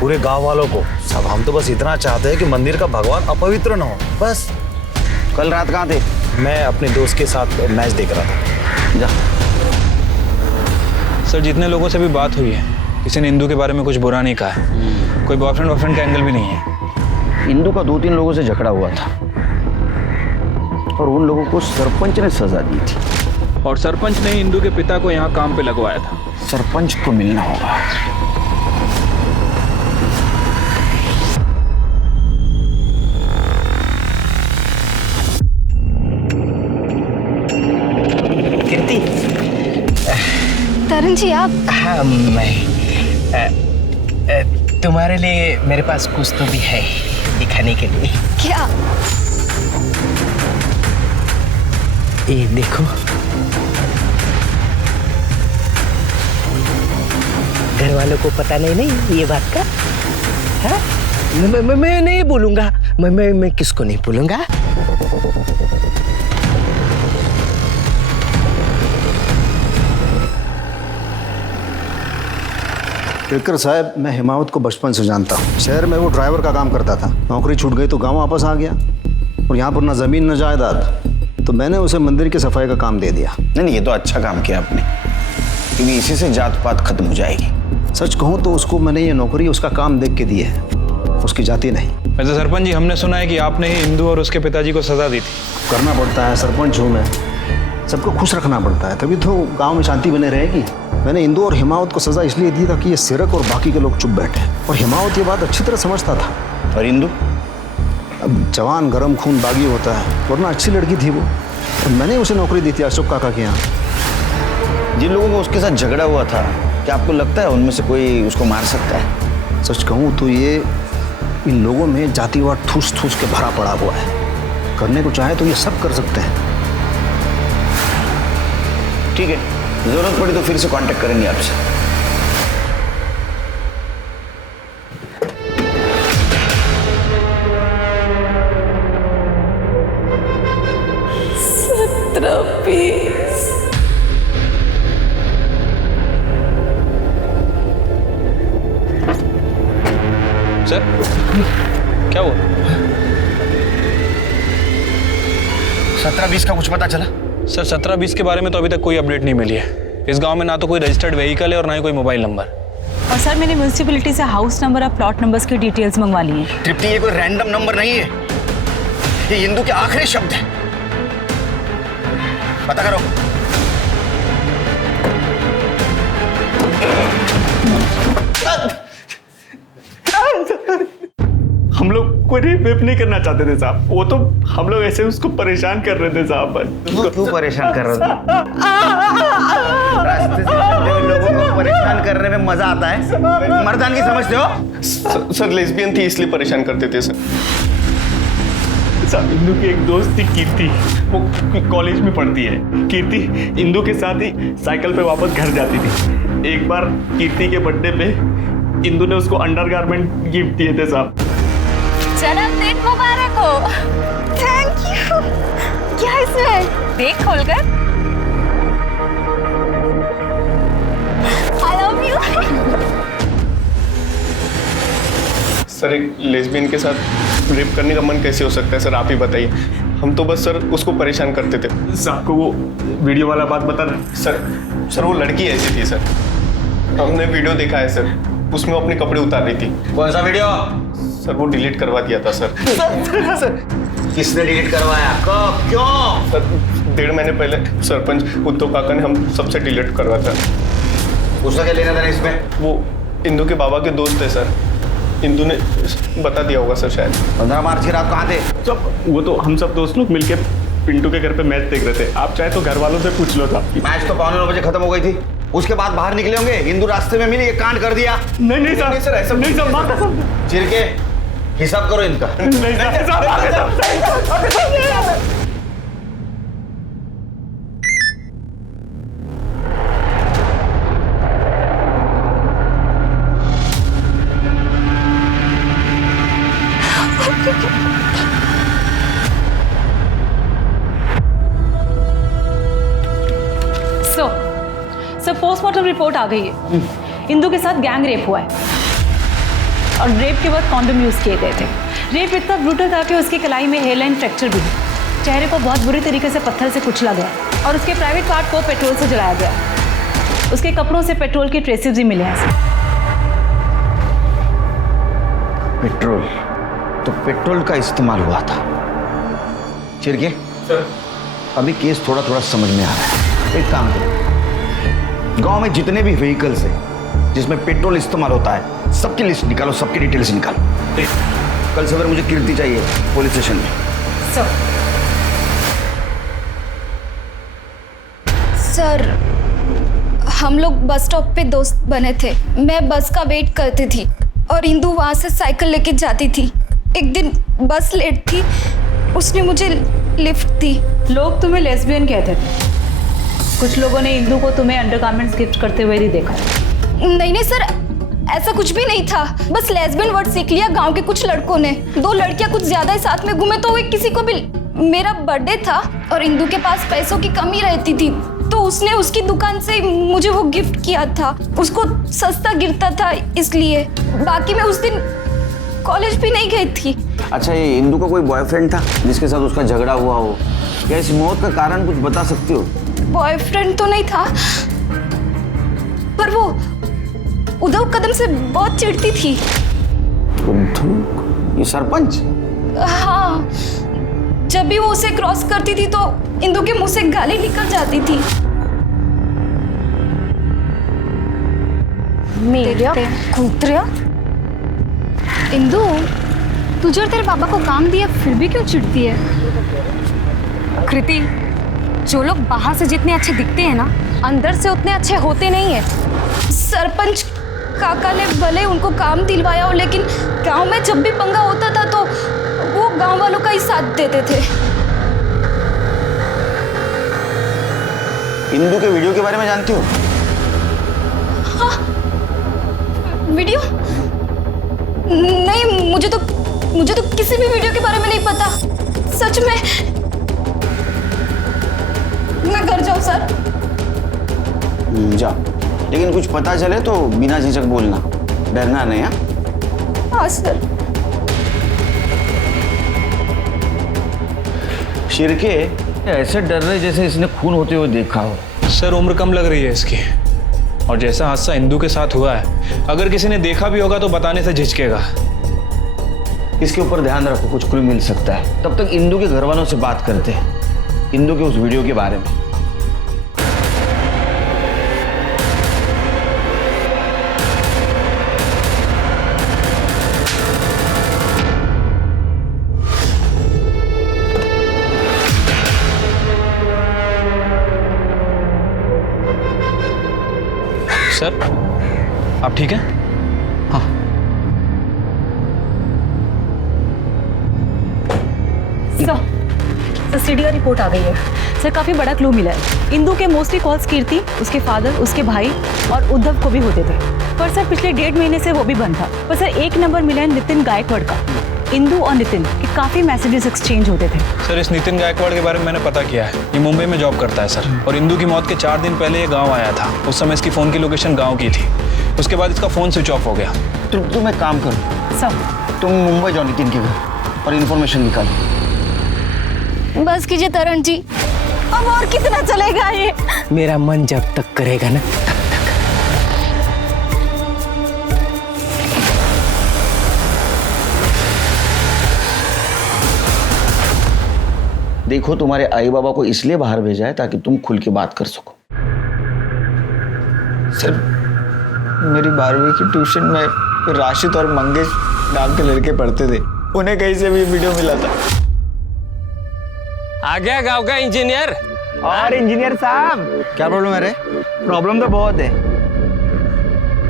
पूरे गांव वालों को। सब हम तो बस इतना चाहते हैं कि मंदिर का भगवान अपवित्र न हो, बस। कल रात कहाँ थे? मैं अपने दोस्त के साथ मैच देख रहा था। जा। सर जितने लोगों से भी बात हुई है, किसी ने इंदू के बारे में कुछ बुरा नहीं कहा है। कोई बॉयफ्रेंड वॉयफ्रेंड का एंगल भी नहीं है। इंदू का 2-3 लोगों से झगड़ा हुआ था और उन लोगों को सरपंच ने सजा दी थी। और सरपंच ने इंदू के पिता को यहाँ काम पे लगवाया था। सरपंच को मिलना होगा। कीर्ति। तरुण जी आप? हाँ मैं, तुम्हारे लिए मेरे पास कुछ तो भी है दिखाने के लिए। क्या? ये देखो, घर वालों को पता नहीं ये बात का? हाँ? मैं नहीं बोलूंगा। मैं किसको नहीं बोलूंगा। टिकर साहब, मैं हिमावत को बचपन से जानता हूँ। शहर में वो ड्राइवर का काम करता था, नौकरी छूट गई तो गांव वापस आ गया, और यहाँ पर ना ज़मीन न जायदाद, तो मैंने उसे मंदिर की सफाई का काम दे दिया। नहीं, ये तो अच्छा काम किया आपने, क्योंकि इसी से जात पात खत्म हो जाएगी। सच कहूँ तो उसको मैंने ये नौकरी उसका काम देख के दी है, उसकी जाति नहीं। वैसे सरपंच जी, हमने सुना है कि आपने ही इंदू और उसके पिताजी को सजा दी थी। करना पड़ता है, सरपंच हूँ मैं, सबको खुश रखना पड़ता है, तभी तो गांव में शांति बने रहेगी। मैंने इंदू और हिमावत को सजा इसलिए दी ताकि ये सिरक और बाकी के लोग चुप बैठे, और हिमावत ये बात अच्छी तरह समझता था। और इंदू अब जवान गरम खून बागी होता है, वरना अच्छी लड़की थी वो, तो मैंने उसे नौकरी दी थी अशोक काका के यहाँ। जिन लोगों को उसके साथ झगड़ा हुआ था, क्या आपको लगता है उनमें से कोई उसको मार सकता है? सच कहूँ तो ये इन लोगों में जातिवाद ठूस ठूस के भरा पड़ा हुआ है, करने को चाहे तो ये सब कर सकते हैं। ठीक है, जरूरत पड़ी तो फिर से कांटेक्ट करेंगे आपसे। सर, क्या हुआ? 17-20 का कुछ पता चला? सर, 17-20 के बारे में तो अभी तक कोई अपडेट नहीं मिली है। इस गांव में ना तो कोई रजिस्टर्ड व्हीकल है और ना ही कोई मोबाइल नंबर। और सर, मैंने म्यूनिसिपैलिटी से हाउस नंबर और प्लॉट नंबर्स की डिटेल्स मंगवा ली हैं। तृप्ति, ये कोई रैंडम नंबर नहीं है, ये इंदू के आखिरी शब्द है। पता करो। हम लोग कोई रेप नहीं करना चाहते थे साहब, वो तो हम लोग ऐसे उसको परेशान कर रहे थे साहब। बस क्यों परेशान कर रहे थे? रास्ते से चलते हुए लोगों को परेशान करने में मजा आता है, मर्दानगी समझते हो? सर लेस्बियन थी इसलिए परेशान करते थे सर। इंदू की एक दोस्त थी कीर्ति, वो कॉलेज में पढ़ती है। कीर्ति इंदू के साथ ही साइकिल पे वापस घर जाती थी। एक बार कीर्ति के बर्थडे पे इंदू ने उसको अंडरगारमेंट गिफ्ट दिए थे साहब। जन्मदिन मुबारक हो। Thank you. क्या इसमें? देख खोलकर। I love you. सर, एक लेस्बियन के साथ रेप करने का मन कैसे हो सकता है सर, आप ही बताइए। हम तो बस सर उसको परेशान करते थे। आपको वो वीडियो वाला बात बता रहे? सर वो लड़की ऐसी थी सर, हमने वीडियो देखा है सर, उसमें अपने कपड़े उतार रही थी। कौन सा वीडियो? सर वो डिलीट करवा दिया था सर। किसने डिलीट करवाया, कब, क्यों? सर 1.5 महीने पहले सरपंच उद्धव काका ने हम सबसे डिलीट करवा था। उसका क्या लेना था इसमें? वो इंदू के बाबा के दोस्त है सर, इंदू ने बता दिया होगा सर शायद। 15 मार्च की रात कहाँ थे? वो तो हम सब दोस्त लोग मिलके पिंटू के घर पे मैच देख रहे थे। आप चाहे तो घर वालों से पूछ लो था। मैच तो 9:15 बजे खत्म हो गई थी, उसके बाद बाहर निकले होंगे, हिंदू रास्ते में मिली, ये कांड कर दिया। नहीं सर, ऐसा नहीं सर, माँ कसम। चिरके हिसाब करो इनका। नहीं सर पोस्टमार्टम रिपोर्ट आ गई है। इंदू के साथ गैंग रेप हुआ है और रेप के बाद कॉन्डोम यूज किए गए थे। रेप इतना ब्रूटल था कि उसकी कलाई में हेयरलाइन फ्रैक्चर भी है। चेहरे को बहुत बुरी तरीके से पत्थर से कुचला गया और उसके प्राइवेट पार्ट को पेट्रोल से जलाया गया। उसके कपड़ों से पेट्रोल के ट्रेसेस भी मिले हैं। पेट्रोल, तो पेट्रोल का इस्तेमाल हुआ था। चिरके सर, अभी केस थोड़ा थोड़ा समझ में आ रहा है। एक काम करो, गांव में जितने भी व्हीकल्स हैं जिसमें पेट्रोल इस्तेमाल होता है, सबकी लिस्ट निकालो, सबकी डिटेल्स निकालो। कल सवेरे मुझे कीर्ति चाहिए पुलिस स्टेशन में। सर, हम लोग बस स्टॉप पे दोस्त बने थे। मैं बस का वेट करती थी और इंदू वहाँ से साइकिल लेके जाती थी। एक दिन बस लेट थी, उसने मुझे लिफ्ट दी। लोग तुम्हें लेस्बियन कहते थे। कुछ लोगों ने इंदू को तुम्हें अंडरगारमेंट्स गिफ्ट करते हुए भी देखा। नहीं सर, ऐसा कुछ भी नहीं था। बस लेस्बियन वर्ड सीख लिया गांव के कुछ लड़कों ने। 2 लड़कियां कुछ ज्यादा ही साथ में घूमे तो वे किसी को भी। मेरा बर्थडे था और इंदू के पास पैसों की कमी रहती थी, तो उसने उसकी दुकान से मुझे वो गिफ्ट किया था। उसको सस्ता गिरता था इसलिए। बाकी मैं उस दिन कॉलेज भी नहीं गई थी। अच्छा, ये इंदू का कोई बॉयफ्रेंड था जिसके साथ उसका झगड़ा हुआ हो? क्या इस मौत का कारण कुछ बता सकती हो? बॉयफ्रेंड तो नहीं था, पर वो उद्धव कदम से बहुत चिढ़ती थी। ये सरपंच? हाँ, जब भी वो उसे क्रॉस करती थी तो इंदू के मुंह से गाली निकल जाती थी। मेरा कुत्रिया। इंदू, तुझे और तेरे पापा को काम दिया फिर भी क्यों चिढ़ती है? कृति, जो लोग बाहर से जितने अच्छे दिखते हैं ना, अंदर से उतने अच्छे होते नहीं है। सरपंच काका ने भले उनको काम दिलवाया हो, लेकिन गांव में जब भी पंगा होता था तो वो गांव वालों का ही साथ देते थे। इंदू के वीडियो के बारे में जानती हो? हाँ, वीडियो? नहीं, मुझे तो किसी भी वीडियो के बारे में नहीं पता। सच में। मैं घर जाऊं सर? जा, लेकिन कुछ पता चले तो बिना झिझक बोलना, डरना नहीं। हाँ सर। शिरके ऐसे डर रहे जैसे इसने खून होते हुए देखा हो। सर, उम्र कम लग रही है इसकी, और जैसा हादसा इंदू के साथ हुआ है, अगर किसी ने देखा भी होगा तो बताने से झिझकेगा। इसके ऊपर ध्यान रखो, कुछ क्लू मिल सकता है। तब तक इंदू के घर वालों से बात करते हैं, इंदू के उस वीडियो के बारे में। सर, आप ठीक हैं? हाँ। सर, सीडीआर रिपोर्ट आ गई है। सर, काफी बड़ा क्लू मिला है। इंदू के मोस्टली कॉल्स कीर्ति, उसके फादर, उसके भाई और उद्धव को भी होते थे। पर सर, पिछले 1.5 महीने से वो भी बंद था। पर सर, एक नंबर मिला है नितिन गायकवाड़ का। इंदू और नितिन के काफी मैसेजेस एक्सचेंज होते थे। सर, इस नितिन गायकवाड़ के बारे में मैंने पता किया है। ये मुंबई में जॉब करता है सर, और इंदू की मौत के 4 दिन पहले ये गांव आया था। उस समय इसकी फोन की लोकेशन गांव की थी। उसके बाद इसका फोन स्विच ऑफ हो गया। तुम एक काम करो सर, तुम मुंबई जाओ नितिन के घर और इन्फॉर्मेशन निकालो। बस कीजिए तरण जी, अब और कितना चलेगा ये? मेरा मन जब तक करेगा ना तब तक। देखो, तुम्हारे आई बाबा को इसलिए बाहर भेजा है ताकि तुम खुल के बात कर सको। सर, मेरी 12वीं की ट्यूशन में राशिद और मंगेश नाम के लड़के पढ़ते थे। उन्हें कहीं से भी वीडियो मिला था। आ गया गांव का इंजीनियर। और इंजीनियर साहब, क्या प्रॉब्लम है रे? प्रॉब्लम तो बहुत है।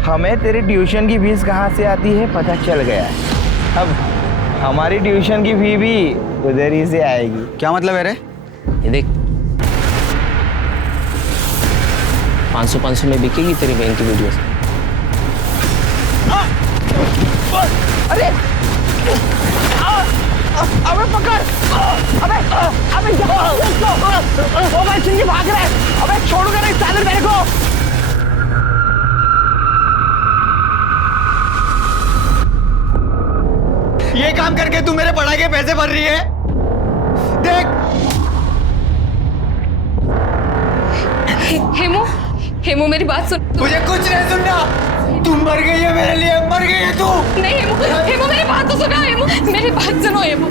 हमें तेरी ट्यूशन की फीस कहाँ से आती है पता चल गया है। अब हमारी ट्यूशन की फी भी उधर ही से आएगी। क्या मतलब है रे? ये देख, 500 में बिकेगी तेरी बहन की वीडियो। अरे अबे पकड़! अबे ओ भाई, चिंगी भाग रहा है। अबे छोड़ूंगा नहीं साले मेरे को। ये काम करके तू मेरे पढ़ाई के पैसे भर रही है। देख हेमू मेरी बात सुन। मुझे कुछ नहीं सुनना। तू मर गई है मेरे लिए, मर गई है तू। नहीं हेमू मेरी बात तो सुनो। हेमू मेरी बात सुनो। हेमू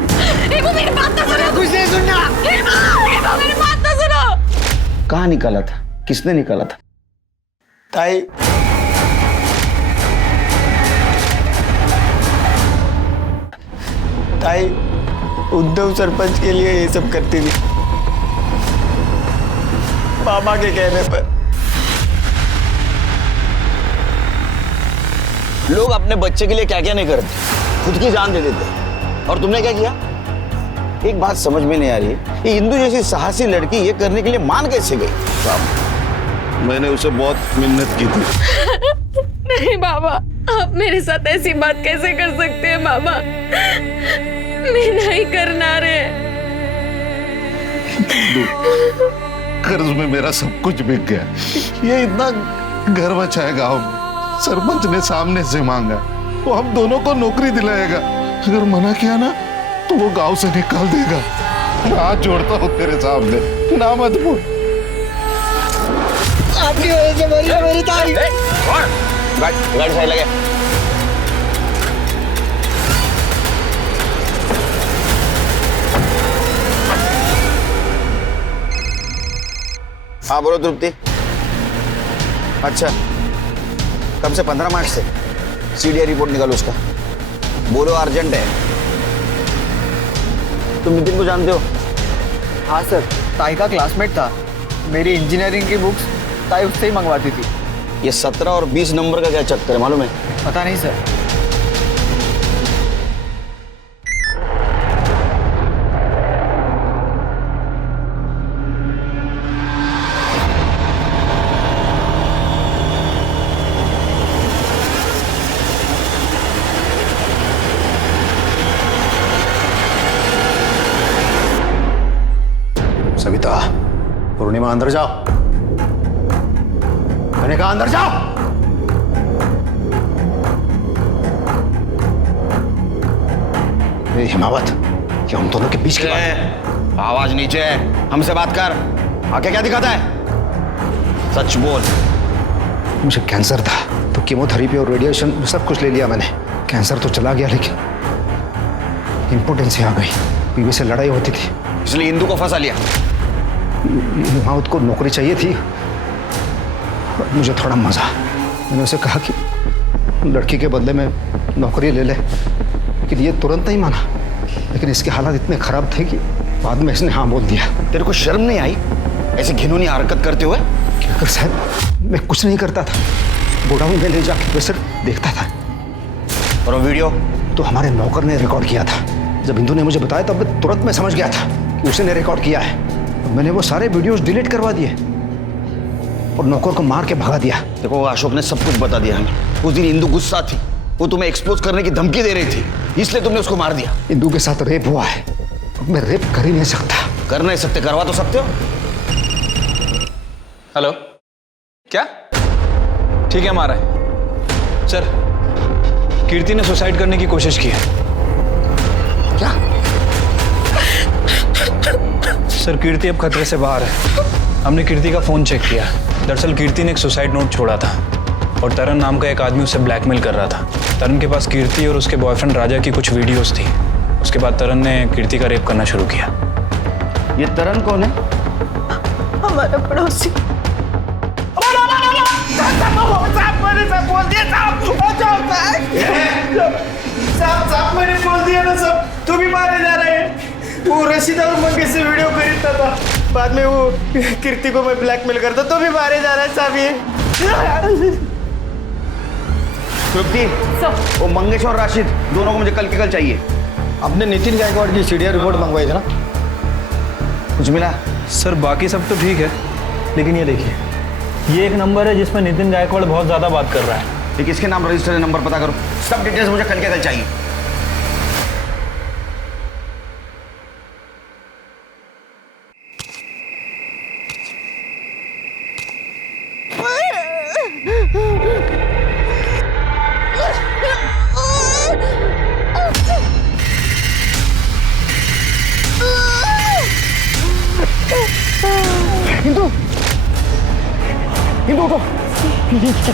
मेरी बात तो सुनो। कुछ नहीं सुनना। हेमू मेरी बात तो सुनो। कहाँ निकाला था? किसने निकाला था? ताई, ताई उद्धव सरपंच के लिए ये सब करती थी, पापा के कहने पर। लोग अपने बच्चे के लिए क्या क्या नहीं करते, खुद की जान दे देते। और तुमने क्या किया? एक बात समझ में नहीं आ रही, ये इंदू जैसी साहसी लड़की ये करने के लिए मान कैसे गई? मैंने उसे बहुत मिन्नत की थी। नहीं बाबा, आप मेरे साथ ऐसी बात कैसे कर सकते हैं बाबा? मैं नहीं करना रे। कर्ज में मेरा सब कुछ बिक गया। ये इतना घर बचा है गांव में, सरपंच ने सामने से मांगा, वो हम दोनों को नौकरी दिलाएगा। अगर मना किया ना तो वो गांव से निकाल देगा। मैं हाथ जोड़ता हूँ तेरे सामने, ना मत बोल। आपकी वजह से मेरी तारीफ। गाड़ी सही लगे। हाँ बोलो तृप्ति। अच्छा, कब से? 15 मार्च से सीडीआई रिपोर्ट निकालो उसका। बोलो अर्जेंट है। तुम नितिन को जानते हो? हाँ सर, ताई का क्लासमेट था। मेरी इंजीनियरिंग की बुक्स ताई उससे ही मंगवाती थी। ये 17 और 20 नंबर का क्या चक्कर है मालूम है? पता नहीं सर। सविता, पूर्णिमा अंदर जाओ। मैंने कहा अंदर जाओ। ये हिमावत, क्या हम दोनों के बीच की बात है? आवाज नीचे है, हमसे बात कर। आके क्या दिखाता है? सच बोल। मुझे कैंसर था तो कीमोथेरेपी और रेडिएशन सब कुछ ले लिया मैंने। कैंसर तो चला गया लेकिन इम्पोर्टेंसी आ गई। बीवी से लड़ाई होती थी इसलिए इंदु को फंसा लिया। हिमावत को नौकरी चाहिए थी, मुझे थोड़ा मजा। मैंने उसे कहा कि लड़की के बदले में नौकरी ले ले, लेकिन ये तुरंत नहीं माना। लेकिन इसके हालात इतने खराब थे कि बाद में इसने हाँ बोल दिया। तेरे को शर्म नहीं आई ऐसी घिनौनी हरकत करते हुए? क्या कर साहब, मैं कुछ नहीं करता था। गोडाउन में ले जाके मैं सिर्फ देखता था। और वो वीडियो तो हमारे नौकर ने रिकॉर्ड किया था। जब इंदु ने मुझे बताया तब तुरंत मैं समझ गया था कि उसने रिकॉर्ड किया है। मैंने वो सारे वीडियोस डिलीट करवा दिए और नौकर को मार के भगा दिया। देखो अशोक ने सब कुछ बता दिया हमें। उस दिन इंदु गुस्सा थी, वो तुम्हें एक्सपोज करने की धमकी दे रही थी, इसलिए तुमने उसको मार दिया। इंदु के साथ रेप हुआ है, मैं रेप कर ही नहीं सकता। कर नहीं सकते, करवा तो सकते हो। हेलो, क्या ठीक है हमारा है सर। कीर्ति ने सुसाइड करने की कोशिश की है। क्या? सर कीर्ति अब खतरे से बाहर है। हमने कीर्ति का फोन चेक किया। दरअसल कीर्ति ने एक सुसाइड नोट छोड़ा था और तरन नाम का एक आदमी उसे ब्लैकमेल कर रहा था। तरन के पास कीर्ति और उसके बॉयफ्रेंड राजा की कुछ वीडियोस थी। उसके बाद तरन ने कीर्ति का रेप करना शुरू किया। ये तरन कौन है? हमारा पड़ोसी। साहब मैंने बोल दिया ना सब, तू भी मारे जा रहे हैं। वो रशीदा और मंगेश से वीडियो खरीदता था, बाद में वो कीर्ति को मैं ब्लैकमेल करता, तो भी मारे जा रहा है साहब। ये तृप्ति, वो मंगेश और राशिद दोनों को मुझे कल के कल चाहिए। आपने नितिन गायकवाड़ की सीडीआई रिपोर्ट मंगवाई थी ना? कुछ मिला? सर बाकी सब तो ठीक है, लेकिन ये देखिए, ये एक नंबर है जिसमें नितिन गायकवाड़ बहुत ज्यादा बात कर रहा है। ये किसके नाम रजिस्टर है? नंबर पता करो। सब डिटेल्स मुझे कल के कल चाहिए। इंदु, इंदु उठो।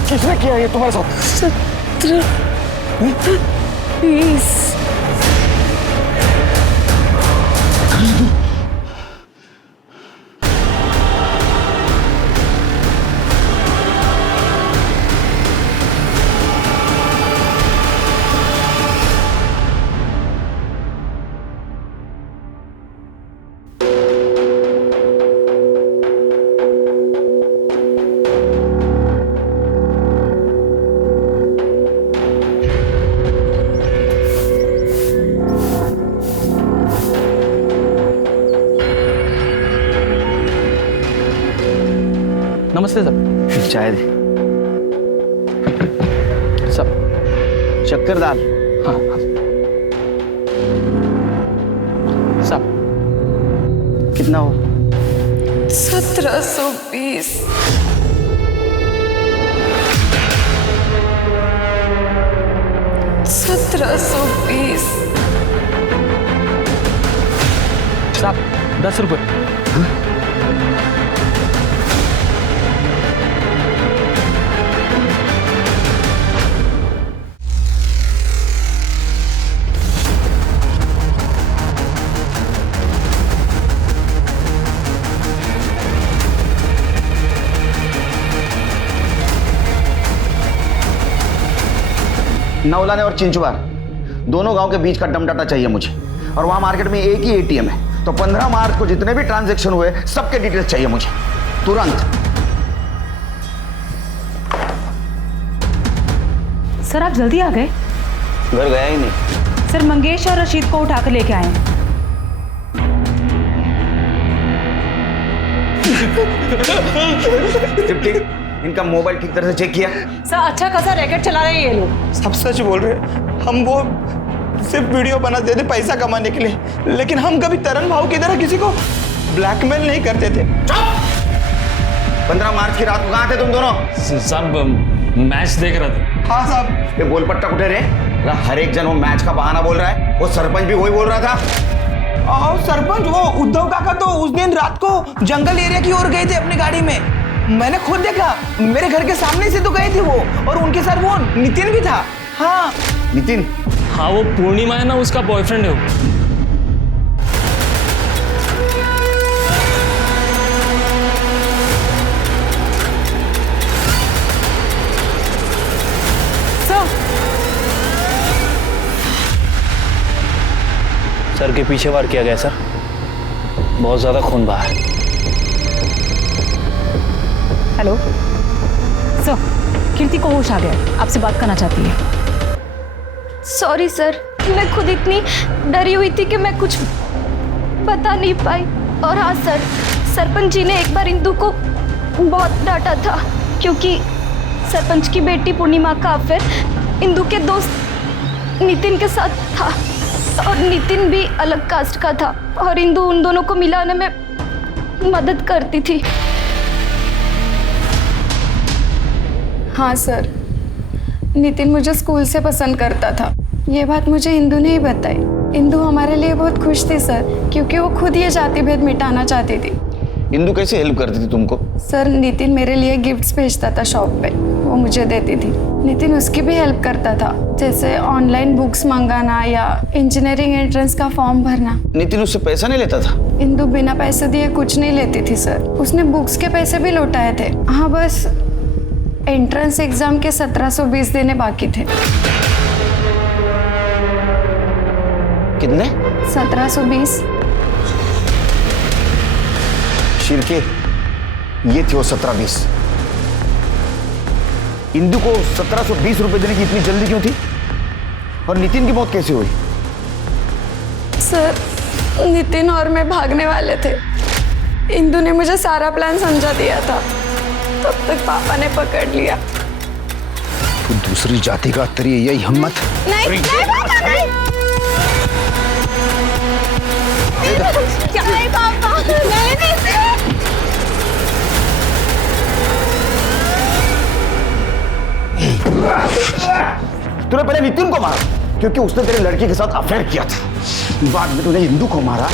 किसने किया ये तुम्हारे साथ? 20। नमस्ते सर। चाय दे। सब शक्कर दाल। हाँ सब कितना हो? 1720 1720 साहब 10 रुपये। नौलाने और चिंचवार दोनों गांव के बीच का डम डाटा चाहिए मुझे, और वहां मार्केट में एक ही एटीएम है, तो 15 मार्च को जितने भी ट्रांजैक्शन हुए सबके डिटेल्स चाहिए मुझे तुरंत। सर आप जल्दी आ गए। घर गया ही नहीं। सर मंगेश और रशीद को उठाकर लेके आए हैं। इनका मोबाइल ठीक तरह से चेक किया? सर अच्छा खासा रैकेट चला रहे हैं ये लोग। सब सच बोल रहे हैं। हम वो सिर्फ वीडियो बनाते थे पैसा कमाने के लिए, लेकिन हम कभी तरन भाव की तरह किसी को ब्लैकमेल नहीं करते थे। 15 मार्च की रात को कहाँ थे तुम दोनों? सब मैच देख रहे थे। हाँ साहब। ये गोलपट्टा उठे रे, हर एक जन वो मैच का बहाना बोल रहा है। वो सरपंच भी वही बोल रहा था। और सरपंच वो उद्धव काका तो उस दिन रात को जंगल एरिया की ओर गए थे अपनी गाड़ी में। मैंने खुद देखा, मेरे घर के सामने से तो गए थे वो, और उनके साथ वो नितिन भी था। हाँ नितिन? हाँ वो पूर्णिमा है ना, उसका बॉयफ्रेंड है वो। सर के पीछे वार किया गया सर, बहुत ज्यादा खून बहा है। हेलो सर, कीर्ति को होश आ गया, आपसे बात करना चाहती है। सॉरी सर, मैं खुद इतनी डरी हुई थी कि मैं कुछ बता नहीं पाई। और हाँ सर, सरपंच जी ने एक बार इंदु को बहुत डांटा था, क्योंकि सरपंच की बेटी पूर्णिमा का अफेयर इंदु के दोस्त नितिन के साथ था, और नितिन भी अलग कास्ट का था, और इंदु उन दोनों को मिलाने में मदद करती थी। हाँ सर, नितिन मुझे स्कूल से पसंद करता था। ये बात मुझे इंदु ने ही बताई। इंदु हमारे लिए बहुत खुश थी सर, क्योंकि वो खुद ये जाति भेद मिटाना चाहती थी। इंदु कैसे हेल्प करती थी तुमको? सर नितिन मेरे लिए गिफ्ट्स भेजता था शॉप पे, वो मुझे देती थी। नितिन उसकी भी हेल्प करता था, जैसे ऑनलाइन बुक्स मंगाना या इंजीनियरिंग एंट्रेंस का फॉर्म भरना। नितिन उससे पैसा नहीं लेता था? इंदु बिना पैसे दिए कुछ नहीं लेती थी सर, उसने बुक्स के पैसे भी लौटाए थे। हाँ बस एंट्रेंस एग्जाम के 1720 देने बाकी थे। कितने? 1720। शिरके, ये थे वो 1720। इंदु को 1720 रुपए देने की इतनी जल्दी क्यों थी? और नितिन की मौत कैसे हुई? सर नितिन और मैं भागने वाले थे, इंदु ने मुझे सारा प्लान समझा दिया था, तब तक पापा ने पकड़ लिया। तू दूसरी जाति का, तेरी यही हिम्मत? नहीं नहीं पापा नहीं। नहीं पापा नहीं। तूने पहले नितिन को मारा क्योंकि उसने तेरे लड़की के साथ अफेयर किया था, बाद में तूने इंदु को मारा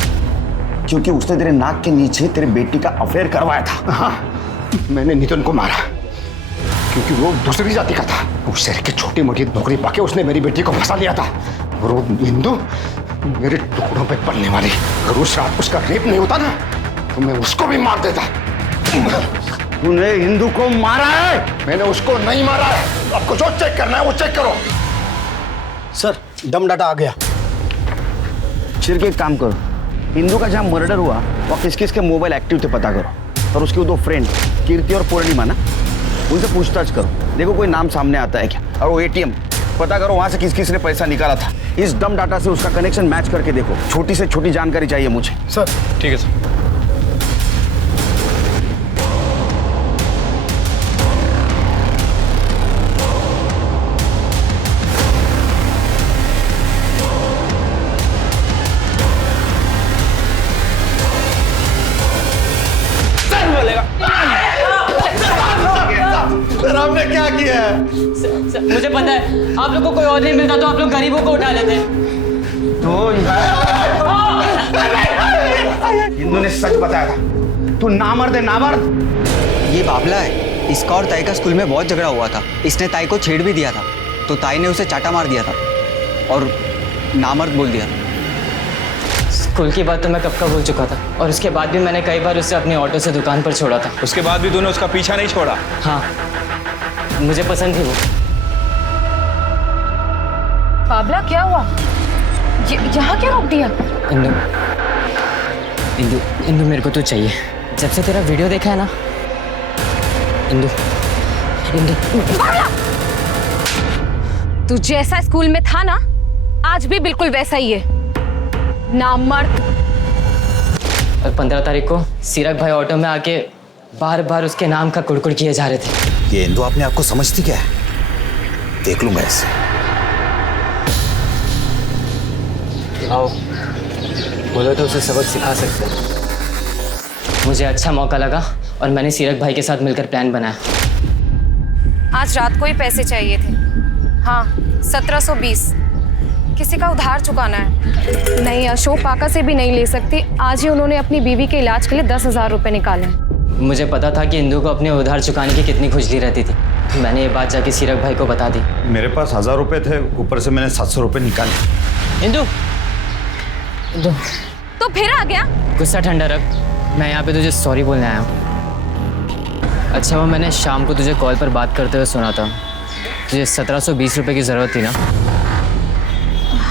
क्योंकि उसने तेरे नाक के नीचे तेरे बेटी का अफेयर करवाया था। हाँ, मैंने नितिन को मारा क्योंकि वो दूसरी जाति का था। उस शहर की छोटी मोटी नौकरी पाके उसने मेरी बेटी को फंसा लिया था, और वो इंदु मेरे टुकड़ों पे पलने वाली। अगर उस रात उसका रेप नहीं होता ना तो मैं उसको भी मार देता। तूने इंदु को मारा है? मैंने उसको नहीं मारा है। आपको जो चेक करना है वो चेक करो। सर दम डाटा आ गया। चिर के एक काम करो, इंदु का जहां मर्डर हुआ वहाँ किस किस के मोबाइल एक्टिव थे पता करो, और उसके दो फ्रेंड कीर्ति और पूर्णिमा ना, उनसे पूछताछ करो, देखो कोई नाम सामने आता है क्या। और वो एटीएम पता करो वहां से किस किस ने पैसा निकाला था। इस डम डाटा से उसका कनेक्शन मैच करके देखो। छोटी से छोटी जानकारी चाहिए मुझे। सर ठीक है सर। मुझे पता है आप लोग को कोई और नहीं मिलता तो आप लोग गरीबों को उठा लेते। तो इंदु ने सच बताया था, तू नामर्द है, नामर्द। ये बाबला है, इसका और ताई का स्कूल में बहुत झगड़ा हुआ था। इसने ताई को छेड़ भी दिया था, तो ताई ने उसे चाटा मार दिया था और नामर्द बोल दिया। स्कूल की बात तो मैं कब का भूल चुका था, और उसके बाद भी मैंने कई बार उसे अपने ऑटो से दुकान पर छोड़ा था। उसके बाद भी तूने उसका पीछा नहीं छोड़ा? हाँ, मुझे पसंद थी वो। बाबला क्या हुआ? यहाँ क्या रोक दिया? इंदु, इंदु, इंदु मेरे को तो चाहिए। जब से तेरा वीडियो देखा है ना इंदु, इंदु। तू जैसा स्कूल में था ना, आज भी बिल्कुल वैसा ही है, नामर्द। और 15 तारीख को सीरक भाई ऑटो में आके बार बार उसके नाम का कुड़कुड़ किए जा रहे थे। ये इंदु अपने आप को समझती क्या है? देख लूंगा इससे। आओ, बोलो तो उसे सबक सिखा सकते हैं। मुझे अच्छा मौका लगा और मैंने सीरक भाई के साथ मिलकर प्लान बनाया। आज रात को ही पैसे चाहिए थे। हाँ, 1720। किसी का उधार चुकाना है। नहीं, अशोक पाका से भी नहीं ले सकती। आज ही उन्होंने अपनी बीवी के इलाज के लिए 10,000 रुपए निकाले। मुझे पता था कि इंदु को अपने उधार चुकाने की कितनी खुजली रहती थी, तो मैंने ये बात जाके सीरक भाई को बता दी। मेरे पास 1000 रुपए थे, ऊपर से मैंने 700 रुपए निकाले। इंदु, इंदु, तो फिर आ गया? गुस्सा ठंडा रख, मैं यहाँ पे तुझे सॉरी बोलने आया हूँ। अच्छा, वो मैंने शाम को तुझे कॉल पर बात करते हुए सुना था। तुझे 1720 रुपए की ज़रूरत थी ना?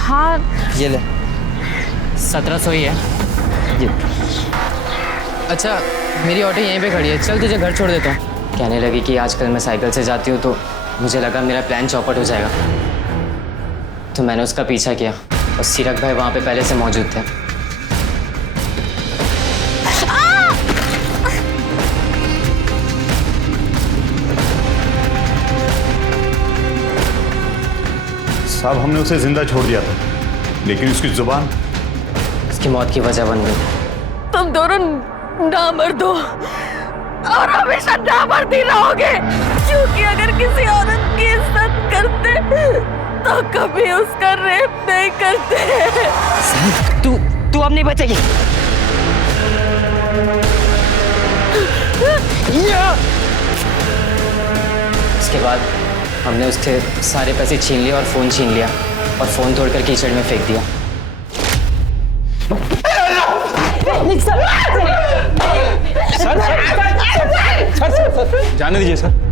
हाँ। ये ले, 1700 ही है ये। अच्छा, मेरी ऑटो यहीं पे खड़ी है, चल तुझे घर छोड़ देता हूँ। कहने लगी कि आजकल मैं साइकिल से जाती हूँ, तो मुझे लगा मेरा प्लान चौपट हो जाएगा, तो मैंने उसका पीछा किया और सीरक भाई वहाँ पे पहले से मौजूद थे। साहब, हमने उसे जिंदा छोड़ दिया था, लेकिन उसकी जुबान उसकी मौत की वजह बन गई। तुम दोनों नामर्द हो और हमेशा नामर्द ही रहोगे, क्योंकि अगर किसी औरत की इज्जत करते तो कभी उसका रेप नहीं करते। तू अब नहीं बचेगी। उसके बाद हमने उसके सारे पैसे छीन लिए और फ़ोन छीन लिया और फ़ोन तोड़कर कीचड़ में फेंक दिया। सर, जाने दीजिए सर।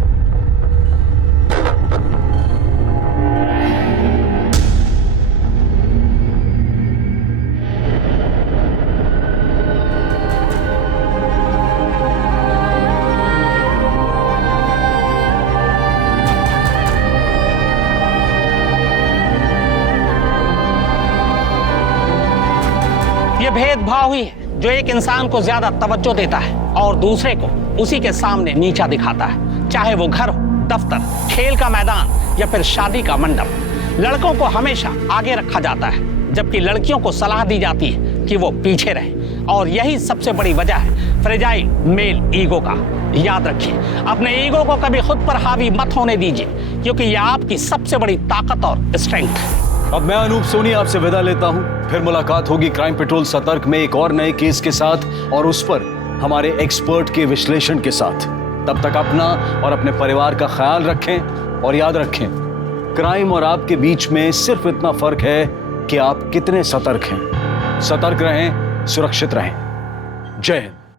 ये भेदभाव ही है जो एक इंसान को ज्यादा तवज्जो देता है और दूसरे को उसी के सामने नीचा दिखाता है, चाहे वो घर हो, दफ्तर, खेल का मैदान या फिर शादी का मंडप। लड़कों को हमेशा आगे रखा जाता है, जबकि लड़कियों को सलाह दी जाती है कि वो पीछे रहे, और यही सबसे बड़ी वजह है फ्रेजाइल मेल ईगो का। याद रखिए, अपने ईगो को कभी खुद पर हावी मत होने दीजिए, क्योंकि यह आपकी सबसे बड़ी ताकत और स्ट्रेंथ है। अब मैं अनूप सोनी आपसे विदा लेता हूं। फिर मुलाकात होगी क्राइम पेट्रोल सतर्क में एक और नए केस के साथ और उस पर हमारे एक्सपर्ट के विश्लेषण के साथ। तब तक अपना और अपने परिवार का ख्याल रखें और याद रखें, क्राइम और आपके बीच में सिर्फ इतना फर्क है कि आप कितने सतर्क हैं। सतर्क रहें, सुरक्षित रहें। जय हिंद।